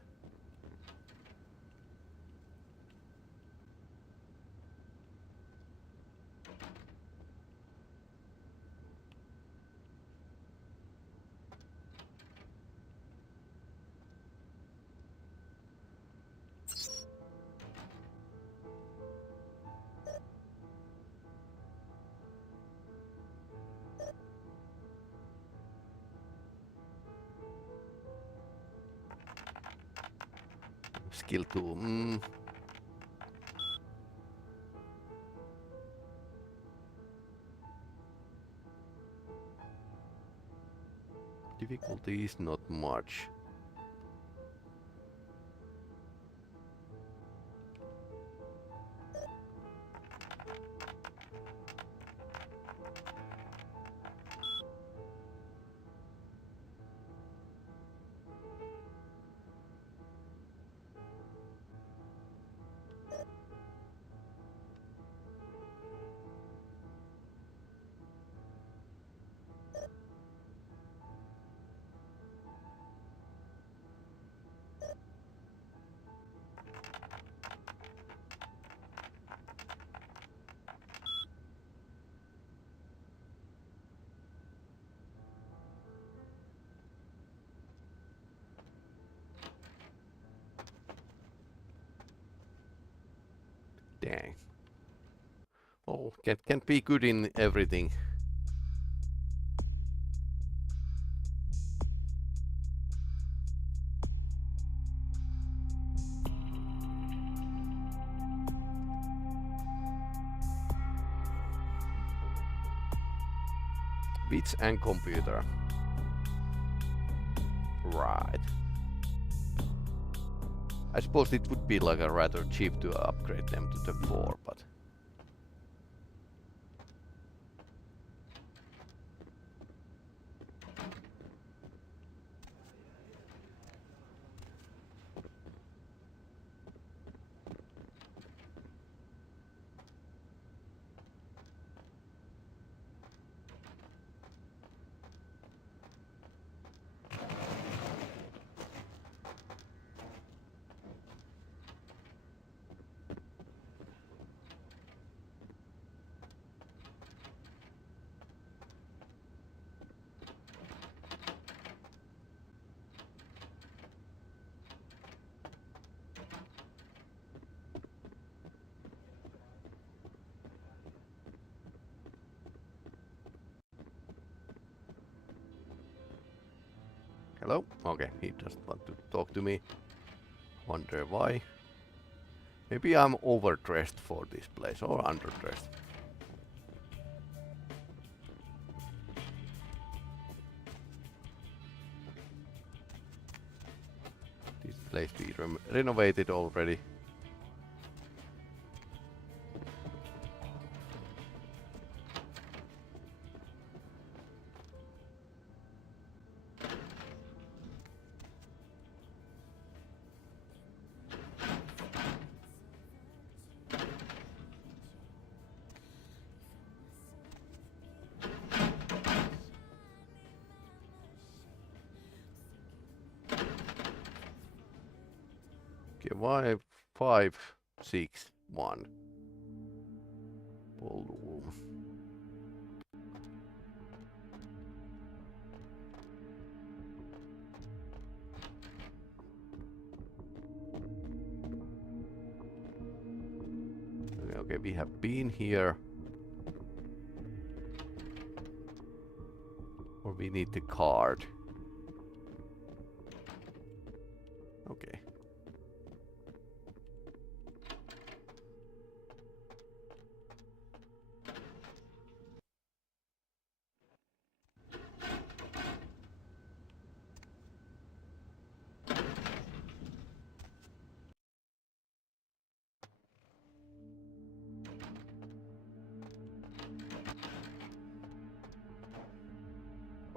Skill 2. Difficulty is not much. Yeah. Oh, can be good in everything. Bits and computer. Right. I suppose it would be like a rather cheap to upgrade them to the 4, but... Hello? Okay, he doesn't want to talk to me. Wonder why. Maybe I'm overdressed for this place, or underdressed. This place be renovated already. Okay, why 5, 6, 1? Ballroom. Okay, we have been here. Or we need the card. Okay.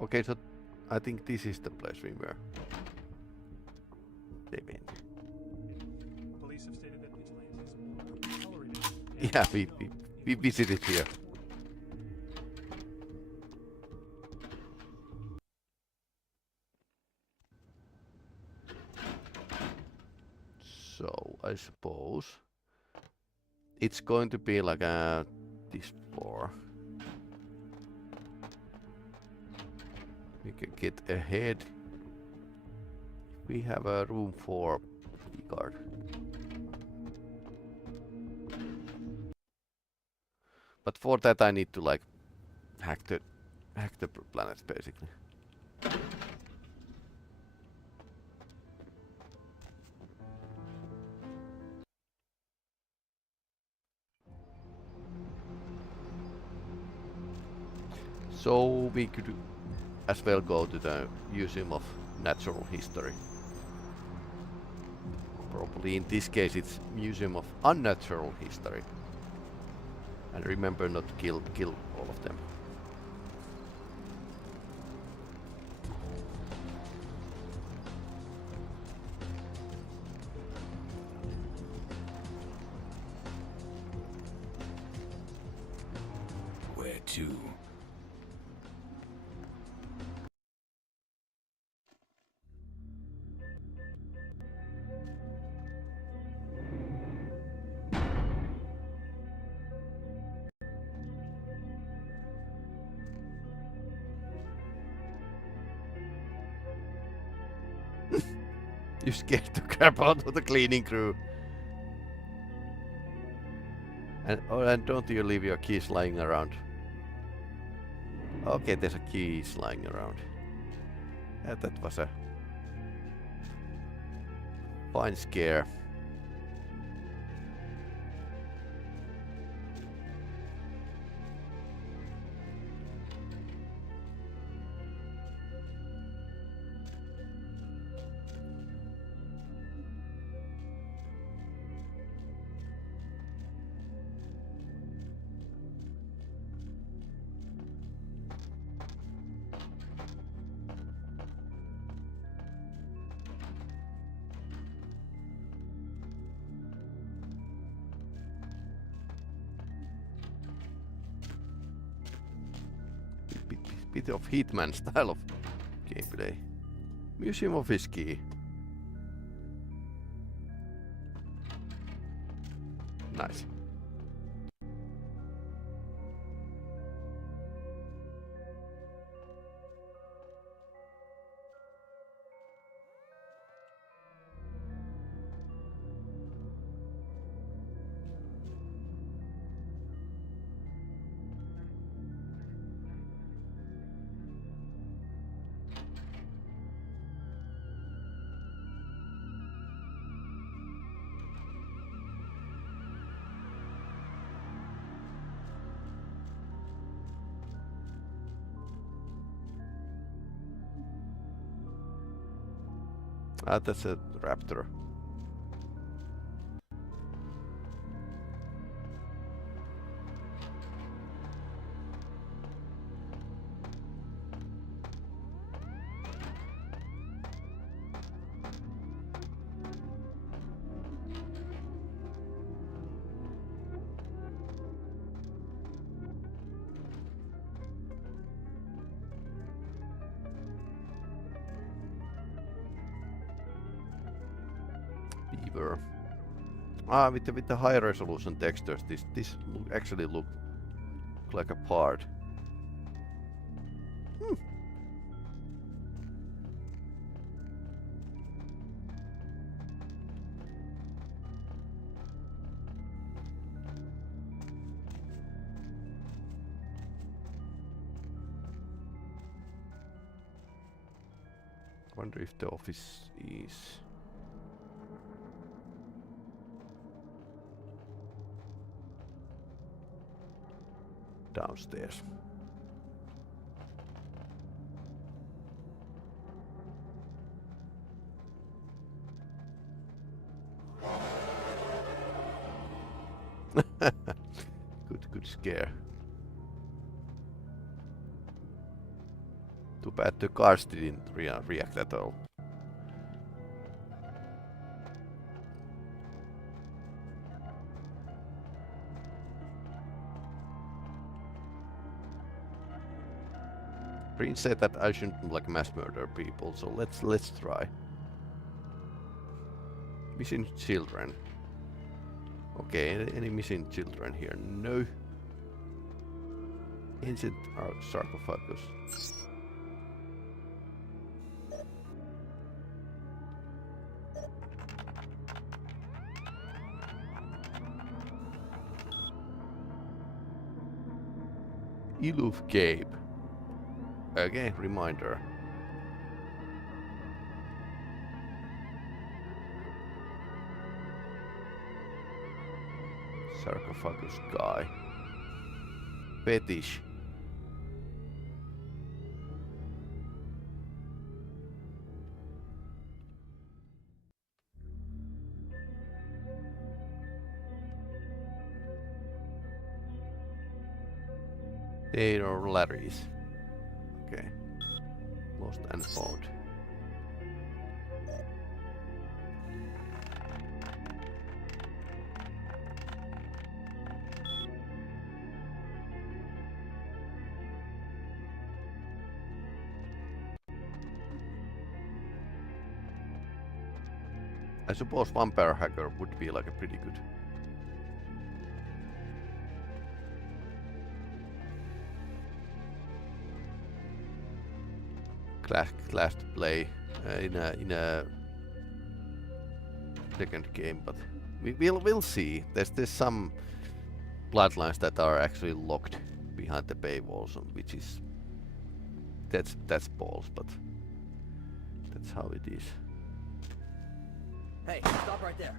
Okay, so I think this is the place we were. Police have stated that vigilantes are tolerated. Yeah, we visited here. So I suppose it's going to be like this floor. We can get ahead. We have a room for key card. But for that I need to like hack the planets basically. So we could as well go to the Museum of Natural History. Probably in this case it's Museum of Unnatural History. And remember not to kill all of them. Where to? You scared the crap out of the cleaning crew. And don't you leave your keys lying around. Okay, there's a keys lying around. That was a fine scare. Bit of Hitman style of gameplay. Museum of Whiskey. Nice. Ah, that's a raptor. Beaver. Ah, with the high resolution textures, this actually look like a part. Wonder if the office is downstairs. Good scare. Too bad the cars didn't react at all. Prince said that I shouldn't like mass murder people, so let's try. Missing children. Okay, any missing children here? No. Ancient sarcophagus. Iluf Gabe. Again, reminder. Sarcophagus guy. Fetish. They are Larry's. Okay. Lost and found. I suppose vampire hacker would be like a pretty good class to play in a second game, but we'll see. There's some bloodlines that are actually locked behind the paywalls, which is that's balls, but that's how it is. Hey, stop right there.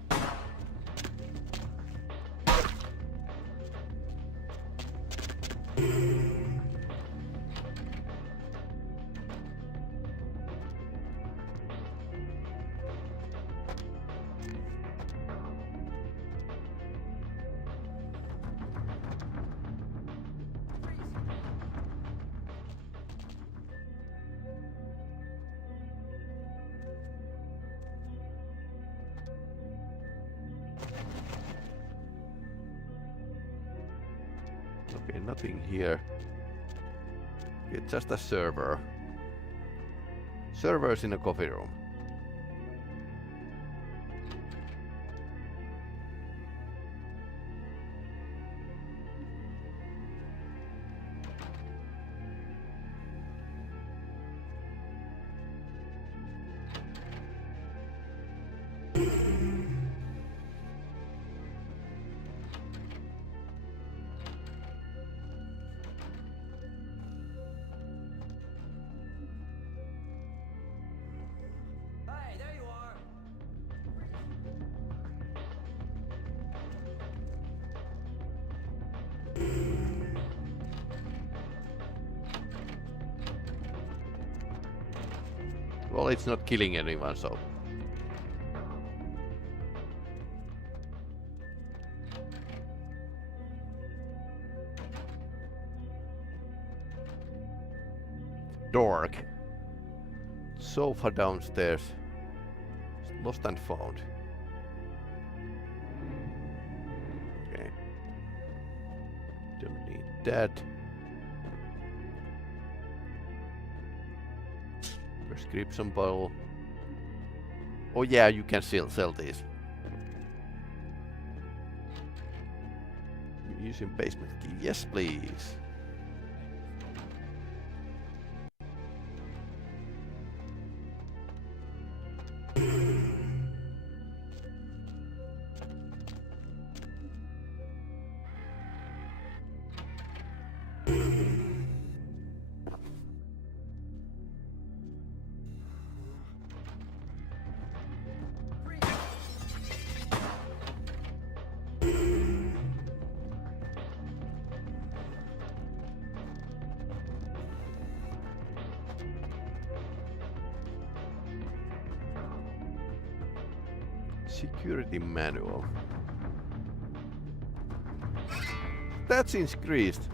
Okay, nothing here. It's just a server. Servers in a coffee room. Well, it's not killing anyone, so. Dark. Sofa downstairs. Lost and found. Okay. Don't need that. Prescription bottle. Oh yeah, you can still sell these. Using basement key. Yes, please. Security manual. That's increased.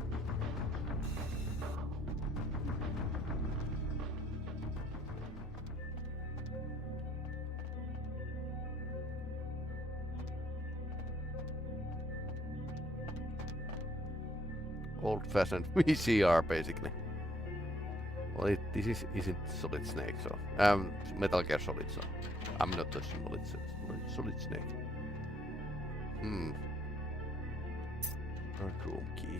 Old-fashioned VCR, basically. Well, this isn't Solid Snake, so Metal Gear Solid, so I'm not a Solid Snake. Dark room key.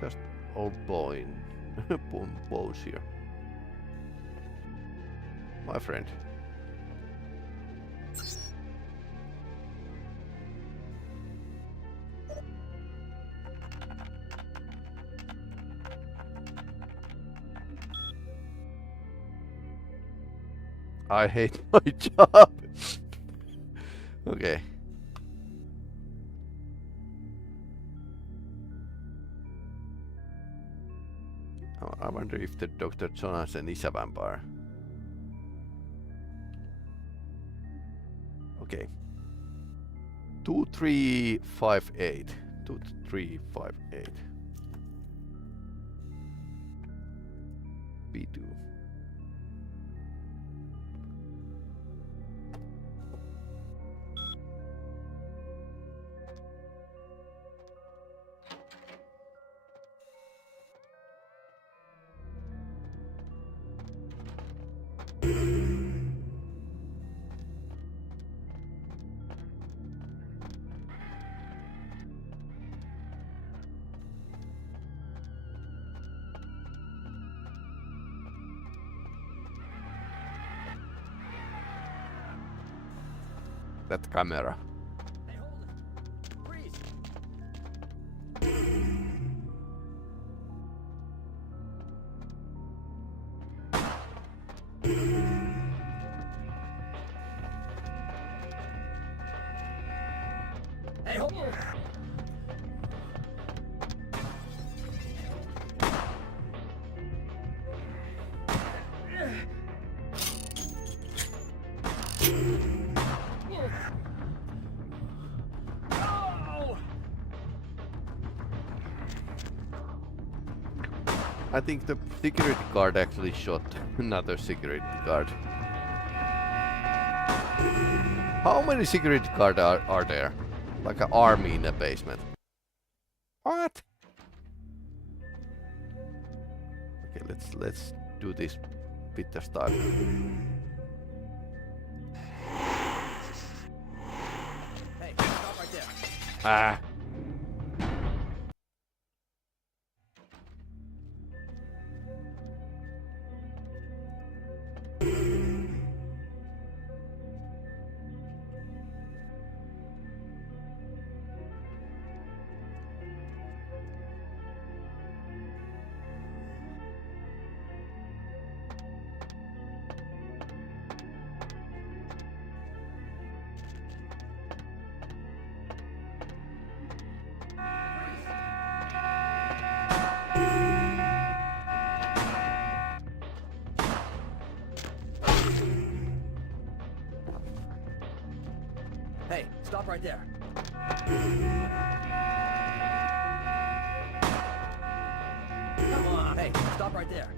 Just old boy bones here. My friend. I hate my job. Okay. I wonder if the Dr. Jonathan is a vampire. Okay. 2358. 2358. B2. That camera. I think the security guard actually shot another security guard. How many security guards are there? Like an army in a basement. What? Okay, let's do this Peter style. Hey, stop right there. Ah. Hey, stop right there. Come on. Hey, stop right there.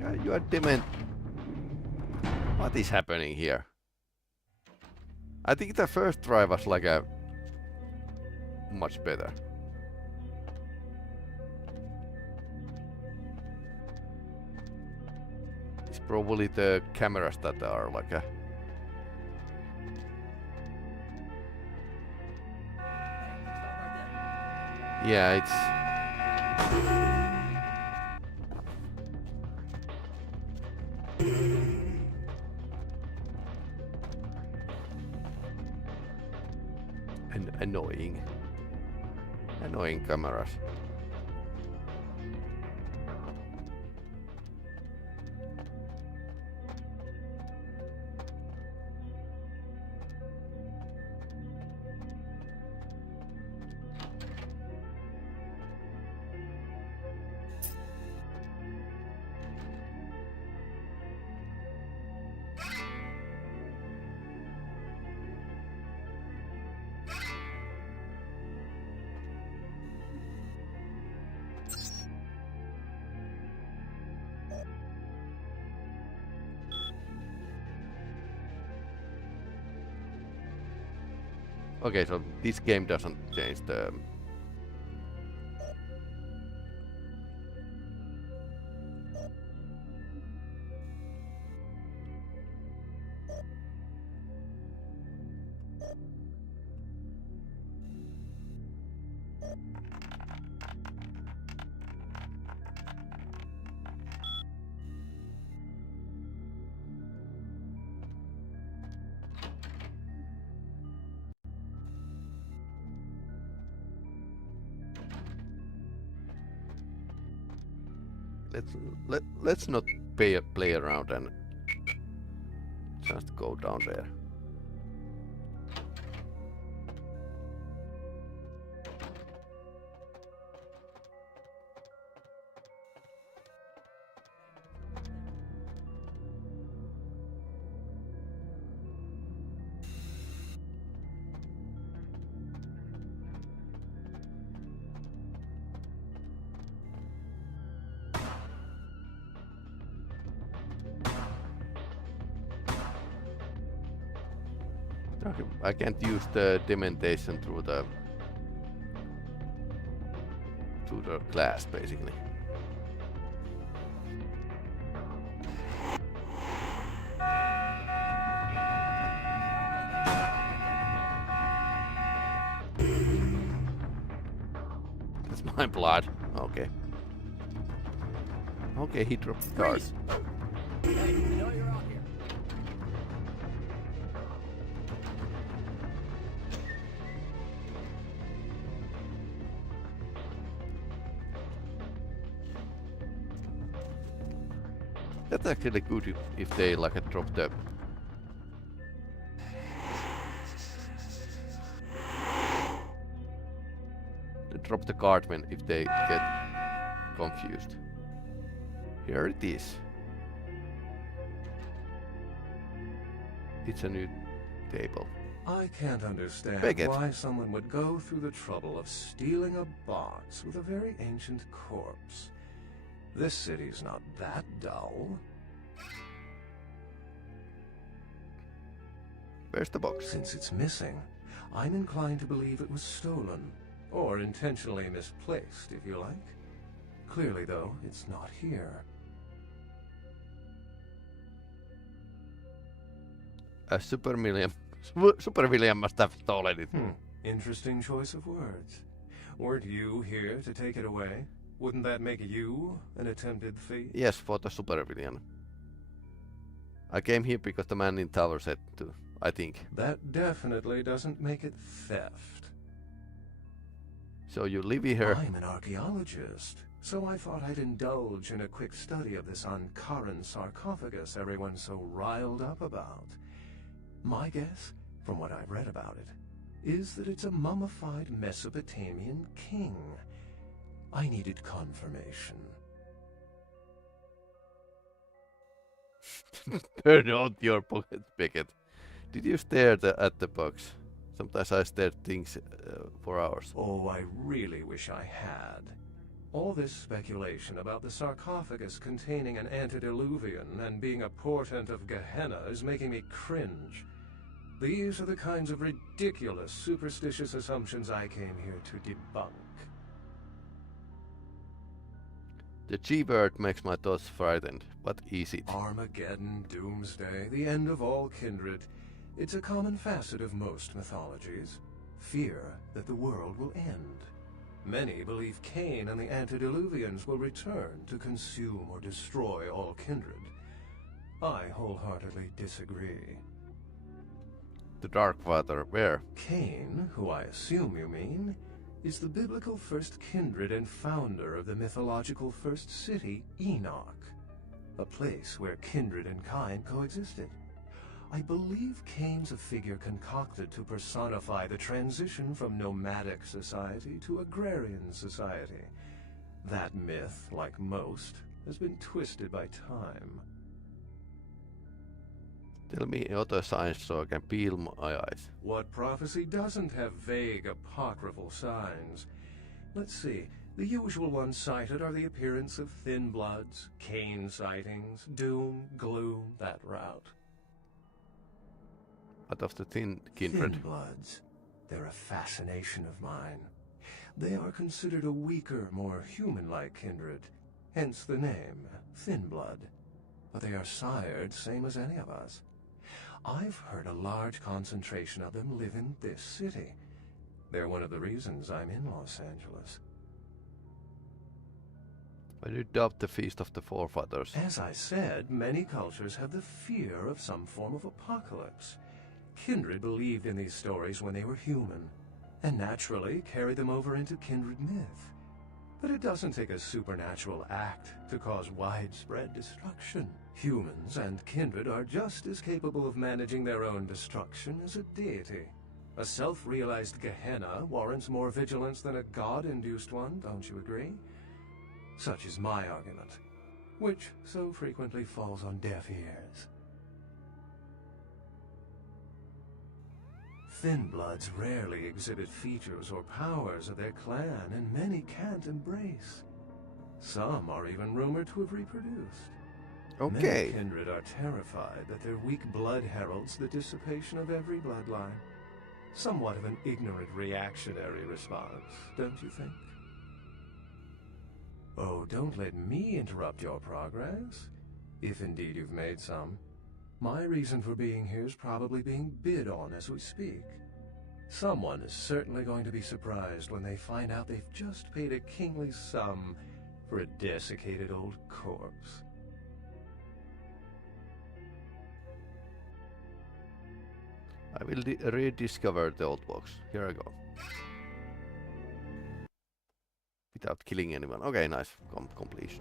Yeah, you are dement. What is happening here? I think the first try was like a much better. It's probably the cameras that are like a yeah, it's annoying cameras. Okay, so this game doesn't change the let's not play around and just go down there. Okay, I can't use the dementation through the glass, basically. That's my blood. Okay. Okay, he dropped the cards. Hey, I know you're out here. That's actually good if they like drop the drop the card when if they get confused. Here it is. It's a new table. I can't understand Pick it. why someone would go through the trouble of stealing a box with a very ancient corpse. This city's not that dull. Where's the box? Since it's missing, I'm inclined to believe it was stolen, or intentionally misplaced, if you like. Clearly, though, it's not here. Super William must have stolen it. Interesting choice of words. Weren't you here to take it away? Wouldn't that make you an attempted thief? Yes, for the Super William. I came here because the man in tower said to, I think. That definitely doesn't make it theft. So you live here? I'm an archaeologist, so I thought I'd indulge in a quick study of this Ankaran sarcophagus everyone's so riled up about. My guess, from what I've read about it, is that it's a mummified Mesopotamian king. I needed confirmation. Turn out your pocket picket. Did you stare at the box? Sometimes I stare at things for hours. Oh, I really wish I had. All this speculation about the sarcophagus containing an antediluvian and being a portent of Gehenna is making me cringe. These are the kinds of ridiculous, superstitious assumptions I came here to debunk. The G word makes my thoughts frightened. What is it? Armageddon, doomsday, the end of all kindred. It's a common facet of most mythologies. Fear that the world will end. Many believe Cain and the antediluvians will return to consume or destroy all kindred. I wholeheartedly disagree. The Dark Father, where? Cain, who I assume you mean, is the biblical first kindred and founder of the mythological first city, Enoch, a place where kindred and kind coexisted. I believe Cain's a figure concocted to personify the transition from nomadic society to agrarian society. That myth, like most, has been twisted by time. Tell me other signs so I can peel my eyes. What prophecy doesn't have vague apocryphal signs? Let's see. The usual ones cited are the appearance of thin bloods, Cain sightings, doom, gloom, that route. What of the thin kindred? Thin bloods. They're a fascination of mine. They are considered a weaker, more human-like kindred, hence the name, thin blood. But they are sired same as any of us. I've heard a large concentration of them live in this city. They're one of the reasons I'm in Los Angeles. When you doubt the Feast of the Forefathers. As I said, many cultures have the fear of some form of apocalypse. Kindred believed in these stories when they were human, and naturally carried them over into kindred myth. But it doesn't take a supernatural act to cause widespread destruction. Humans and kindred are just as capable of managing their own destruction as a deity. A self-realized Gehenna warrants more vigilance than a god-induced one, don't you agree? Such is my argument, which so frequently falls on deaf ears. Thin bloods rarely exhibit features or powers of their clan, and many can't embrace. Some are even rumored to have reproduced. Okay. Many kindred are terrified that their weak blood heralds the dissipation of every bloodline. Somewhat of an ignorant reactionary response, don't you think? Oh, don't let me interrupt your progress, if indeed you've made some. My reason for being here is probably being bid on as we speak. Someone is certainly going to be surprised when they find out they've just paid a kingly sum for a desiccated old corpse. I will rediscover the old box. Here I go. Without killing anyone. Okay, nice. Completion.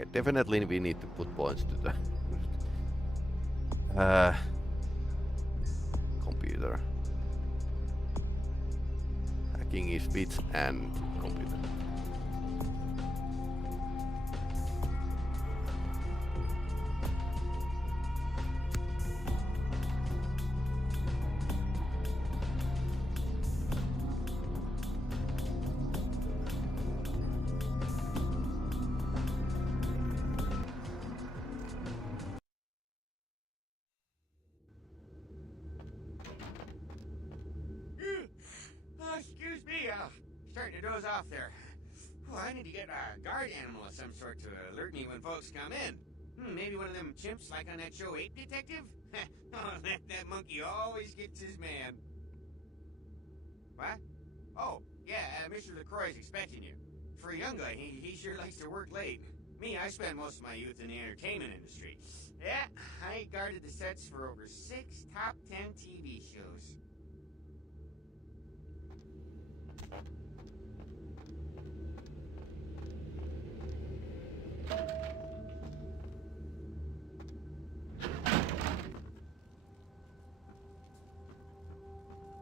Okay, definitely we need to put points to the computer. Hacking is bits and computer. Excuse me, starting to doze off there. Well, I need to get a guard animal of some sort to alert me when folks come in. Maybe one of them chimps like on that show Ape Detective? Oh, that monkey always gets his man. What? Oh, yeah, Mr. LaCroix's expecting you. For a young guy, he sure likes to work late. Me, I spend most of my youth in the entertainment industry. Yeah, I guarded the sets for over 6 top 10 TV shows.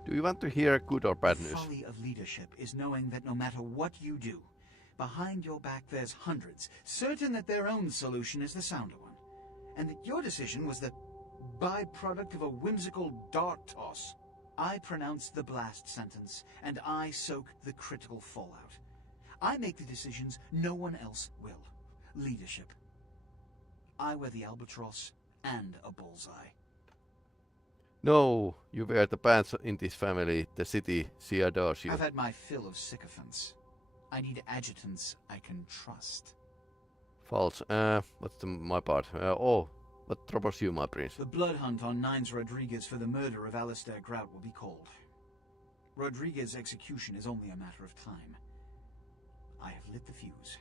Do you want to hear good or bad news? The folly of leadership is knowing that no matter what you do, behind your back there's hundreds, certain that their own solution is the sounder one, and that your decision was the byproduct of a whimsical dart toss. I pronounce the blast sentence, and I soak the critical fallout. I make the decisions no one else will. Leadership. I wear the albatross and a bullseye. No, you wear the pants in this family. The city, she adores you. I've had my fill of sycophants. I need adjutants I can trust. False. What's my part? What troubles you, my prince? The blood hunt on Nines Rodriguez for the murder of Alistair Grout will be called. Rodriguez's execution is only a matter of time. I have lit the fuse.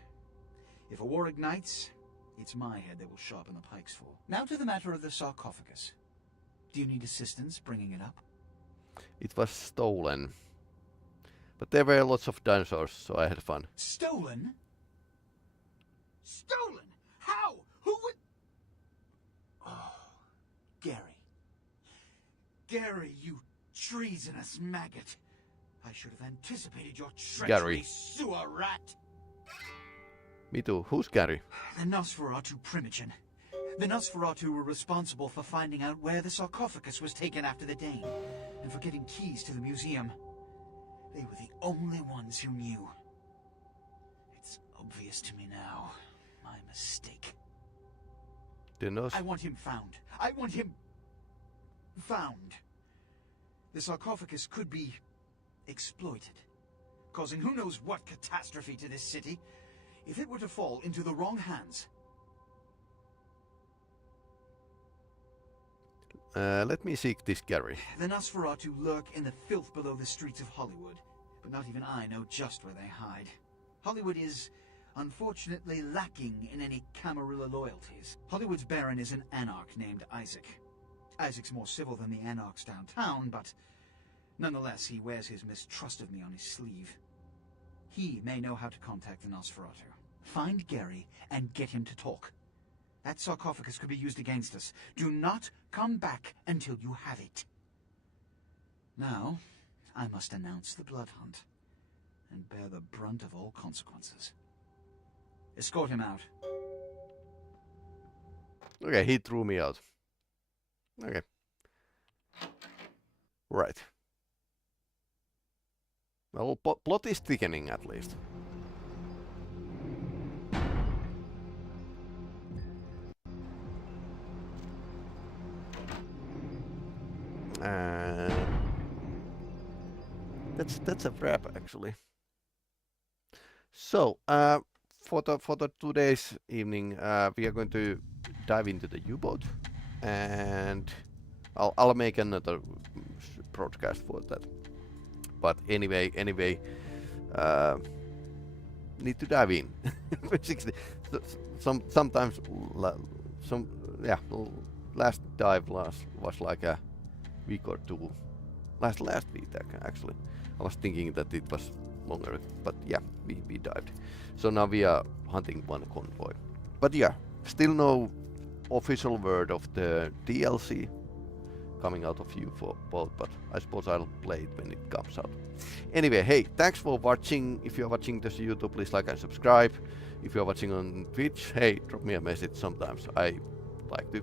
If a war ignites, it's my head they will sharpen the pikes for. Now to the matter of the sarcophagus. Do you need assistance bringing it up? It was stolen. But there were lots of dinosaurs, so I had fun. Stolen? Stolen? How? Who would... Oh, Gary. Gary, you treasonous maggot. I should have anticipated your treachery, Gary. sewer rat. Me too. Who's Gary? The Nosferatu Primogen. The Nosferatu were responsible for finding out where the sarcophagus was taken after the Dane, and for getting keys to the museum. They were the only ones who knew. It's obvious to me now. My mistake. I want him found. I want him... found. The sarcophagus could be exploited, causing who knows what catastrophe to this city. If it were to fall into the wrong hands... Let me seek this Gary. The Nosferatu lurk in the filth below the streets of Hollywood, but not even I know just where they hide. Hollywood is, unfortunately, lacking in any Camarilla loyalties. Hollywood's baron is an anarch named Isaac. Isaac's more civil than the anarchs downtown, but nonetheless he wears his mistrust of me on his sleeve. He may know how to contact the Nosferatu. Find Gary and get him to talk. That sarcophagus could be used against us. Do not come back until you have it. Now, I must announce the blood hunt and bear the brunt of all consequences. Escort him out. Okay, he threw me out. Okay. Right. Well, plot is thickening at least. That's a wrap actually. So for the today's evening, we are going to dive into the U-boat, and I'll make another broadcast for that. But anyway, need to dive in. Basically, sometimes last dive was like a week or two. Last week actually. I was thinking that it was longer, but yeah, we dived. So now we are hunting one convoy. But yeah, still no official word of the DLC coming out of you for both, but I suppose I'll play it when it comes out. Anyway, hey, thanks for watching. If you're watching this YouTube, please like and subscribe. If you're watching on Twitch, hey, drop me a message sometimes. I like to